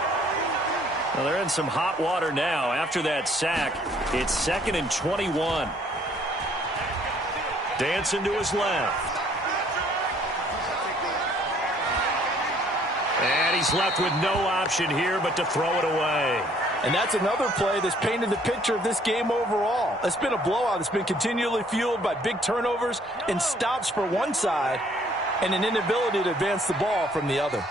Well, they're in some hot water now. After that sack, it's 2nd and 21. Dancing to his left. And he's left with no option here but to throw it away. And that's another play that's painted the picture of this game overall. It's been a blowout. It's been continually fueled by big turnovers and stops for one side and an inability to advance the ball from the other.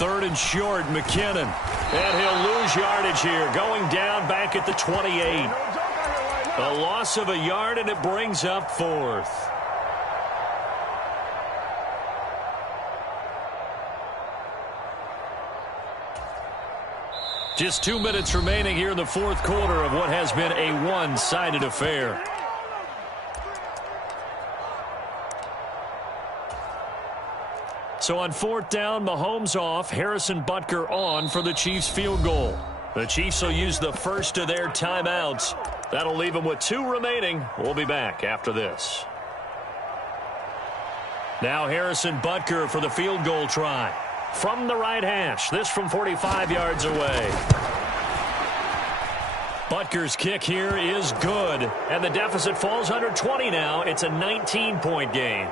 3rd and short, McKinnon. And he'll lose yardage here, going down back at the 28. A loss of a yard, and it brings up 4th. Just 2 minutes remaining here in the 4th quarter of what has been a one-sided affair. So on 4th down, Mahomes off, Harrison Butker on for the Chiefs field goal. The Chiefs will use the first of their timeouts. That'll leave them with 2 remaining. We'll be back after this. Now Harrison Butker for the field goal try. From the right hash, this from 45 yards away. Butker's kick here is good, and the deficit falls under 20 now. It's a 19-point game.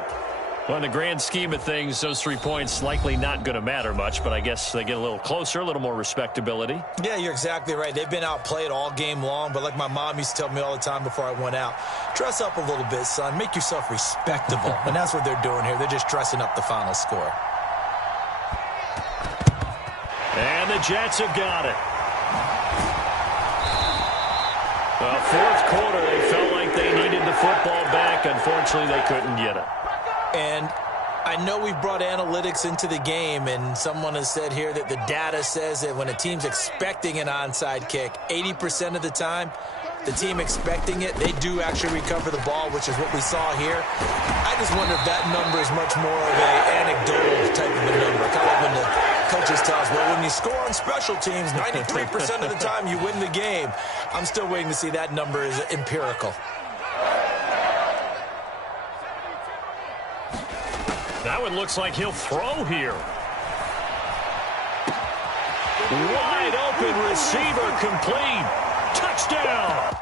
Well, in the grand scheme of things, those 3 points likely not going to matter much, but I guess they get a little closer, a little more respectability. Yeah, you're exactly right. They've been outplayed all game long, but like my mom used to tell me all the time before I went out, dress up a little bit, son. Make yourself respectable. And that's what they're doing here. They're just dressing up the final score. And the Jets have got it. Well, 4th quarter, they felt like they needed the football back. Unfortunately, they couldn't get it. And I know we've brought analytics into the game, and someone has said here that the data says that when a team's expecting an onside kick, 80% of the time, the team expecting it, they do actually recover the ball, which is what we saw here. I just wonder if that number is much more of an anecdotal type of a number. Kind of like when the coaches tell us, well, when you score on special teams, 93% of the time you win the game. I'm still waiting to see that number is empirical. That one looks like he'll throw here. Wide open receiver complete. Touchdown.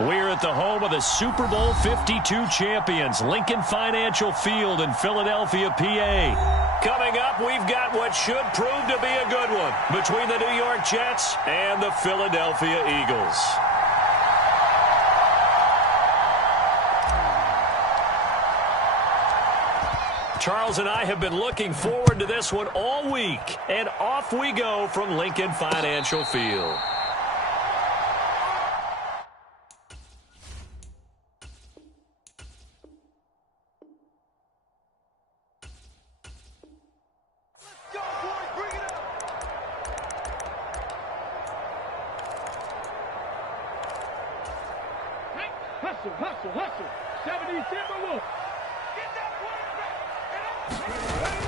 We're at the home of the Super Bowl 52 champions, Lincoln Financial Field in Philadelphia, PA. Coming up, we've got what should prove to be a good one between the New York Jets and the Philadelphia Eagles. Charles and I have been looking forward to this one all week, and off we go from Lincoln Financial Field. Hustle. 70 Timberwolves.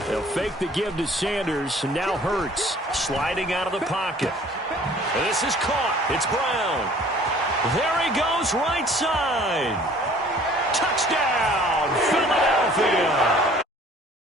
They'll fake the give to Sanders, and now Hurts sliding out of the pocket. This is caught. It's Brown. There he goes, right side. Touchdown, Philadelphia.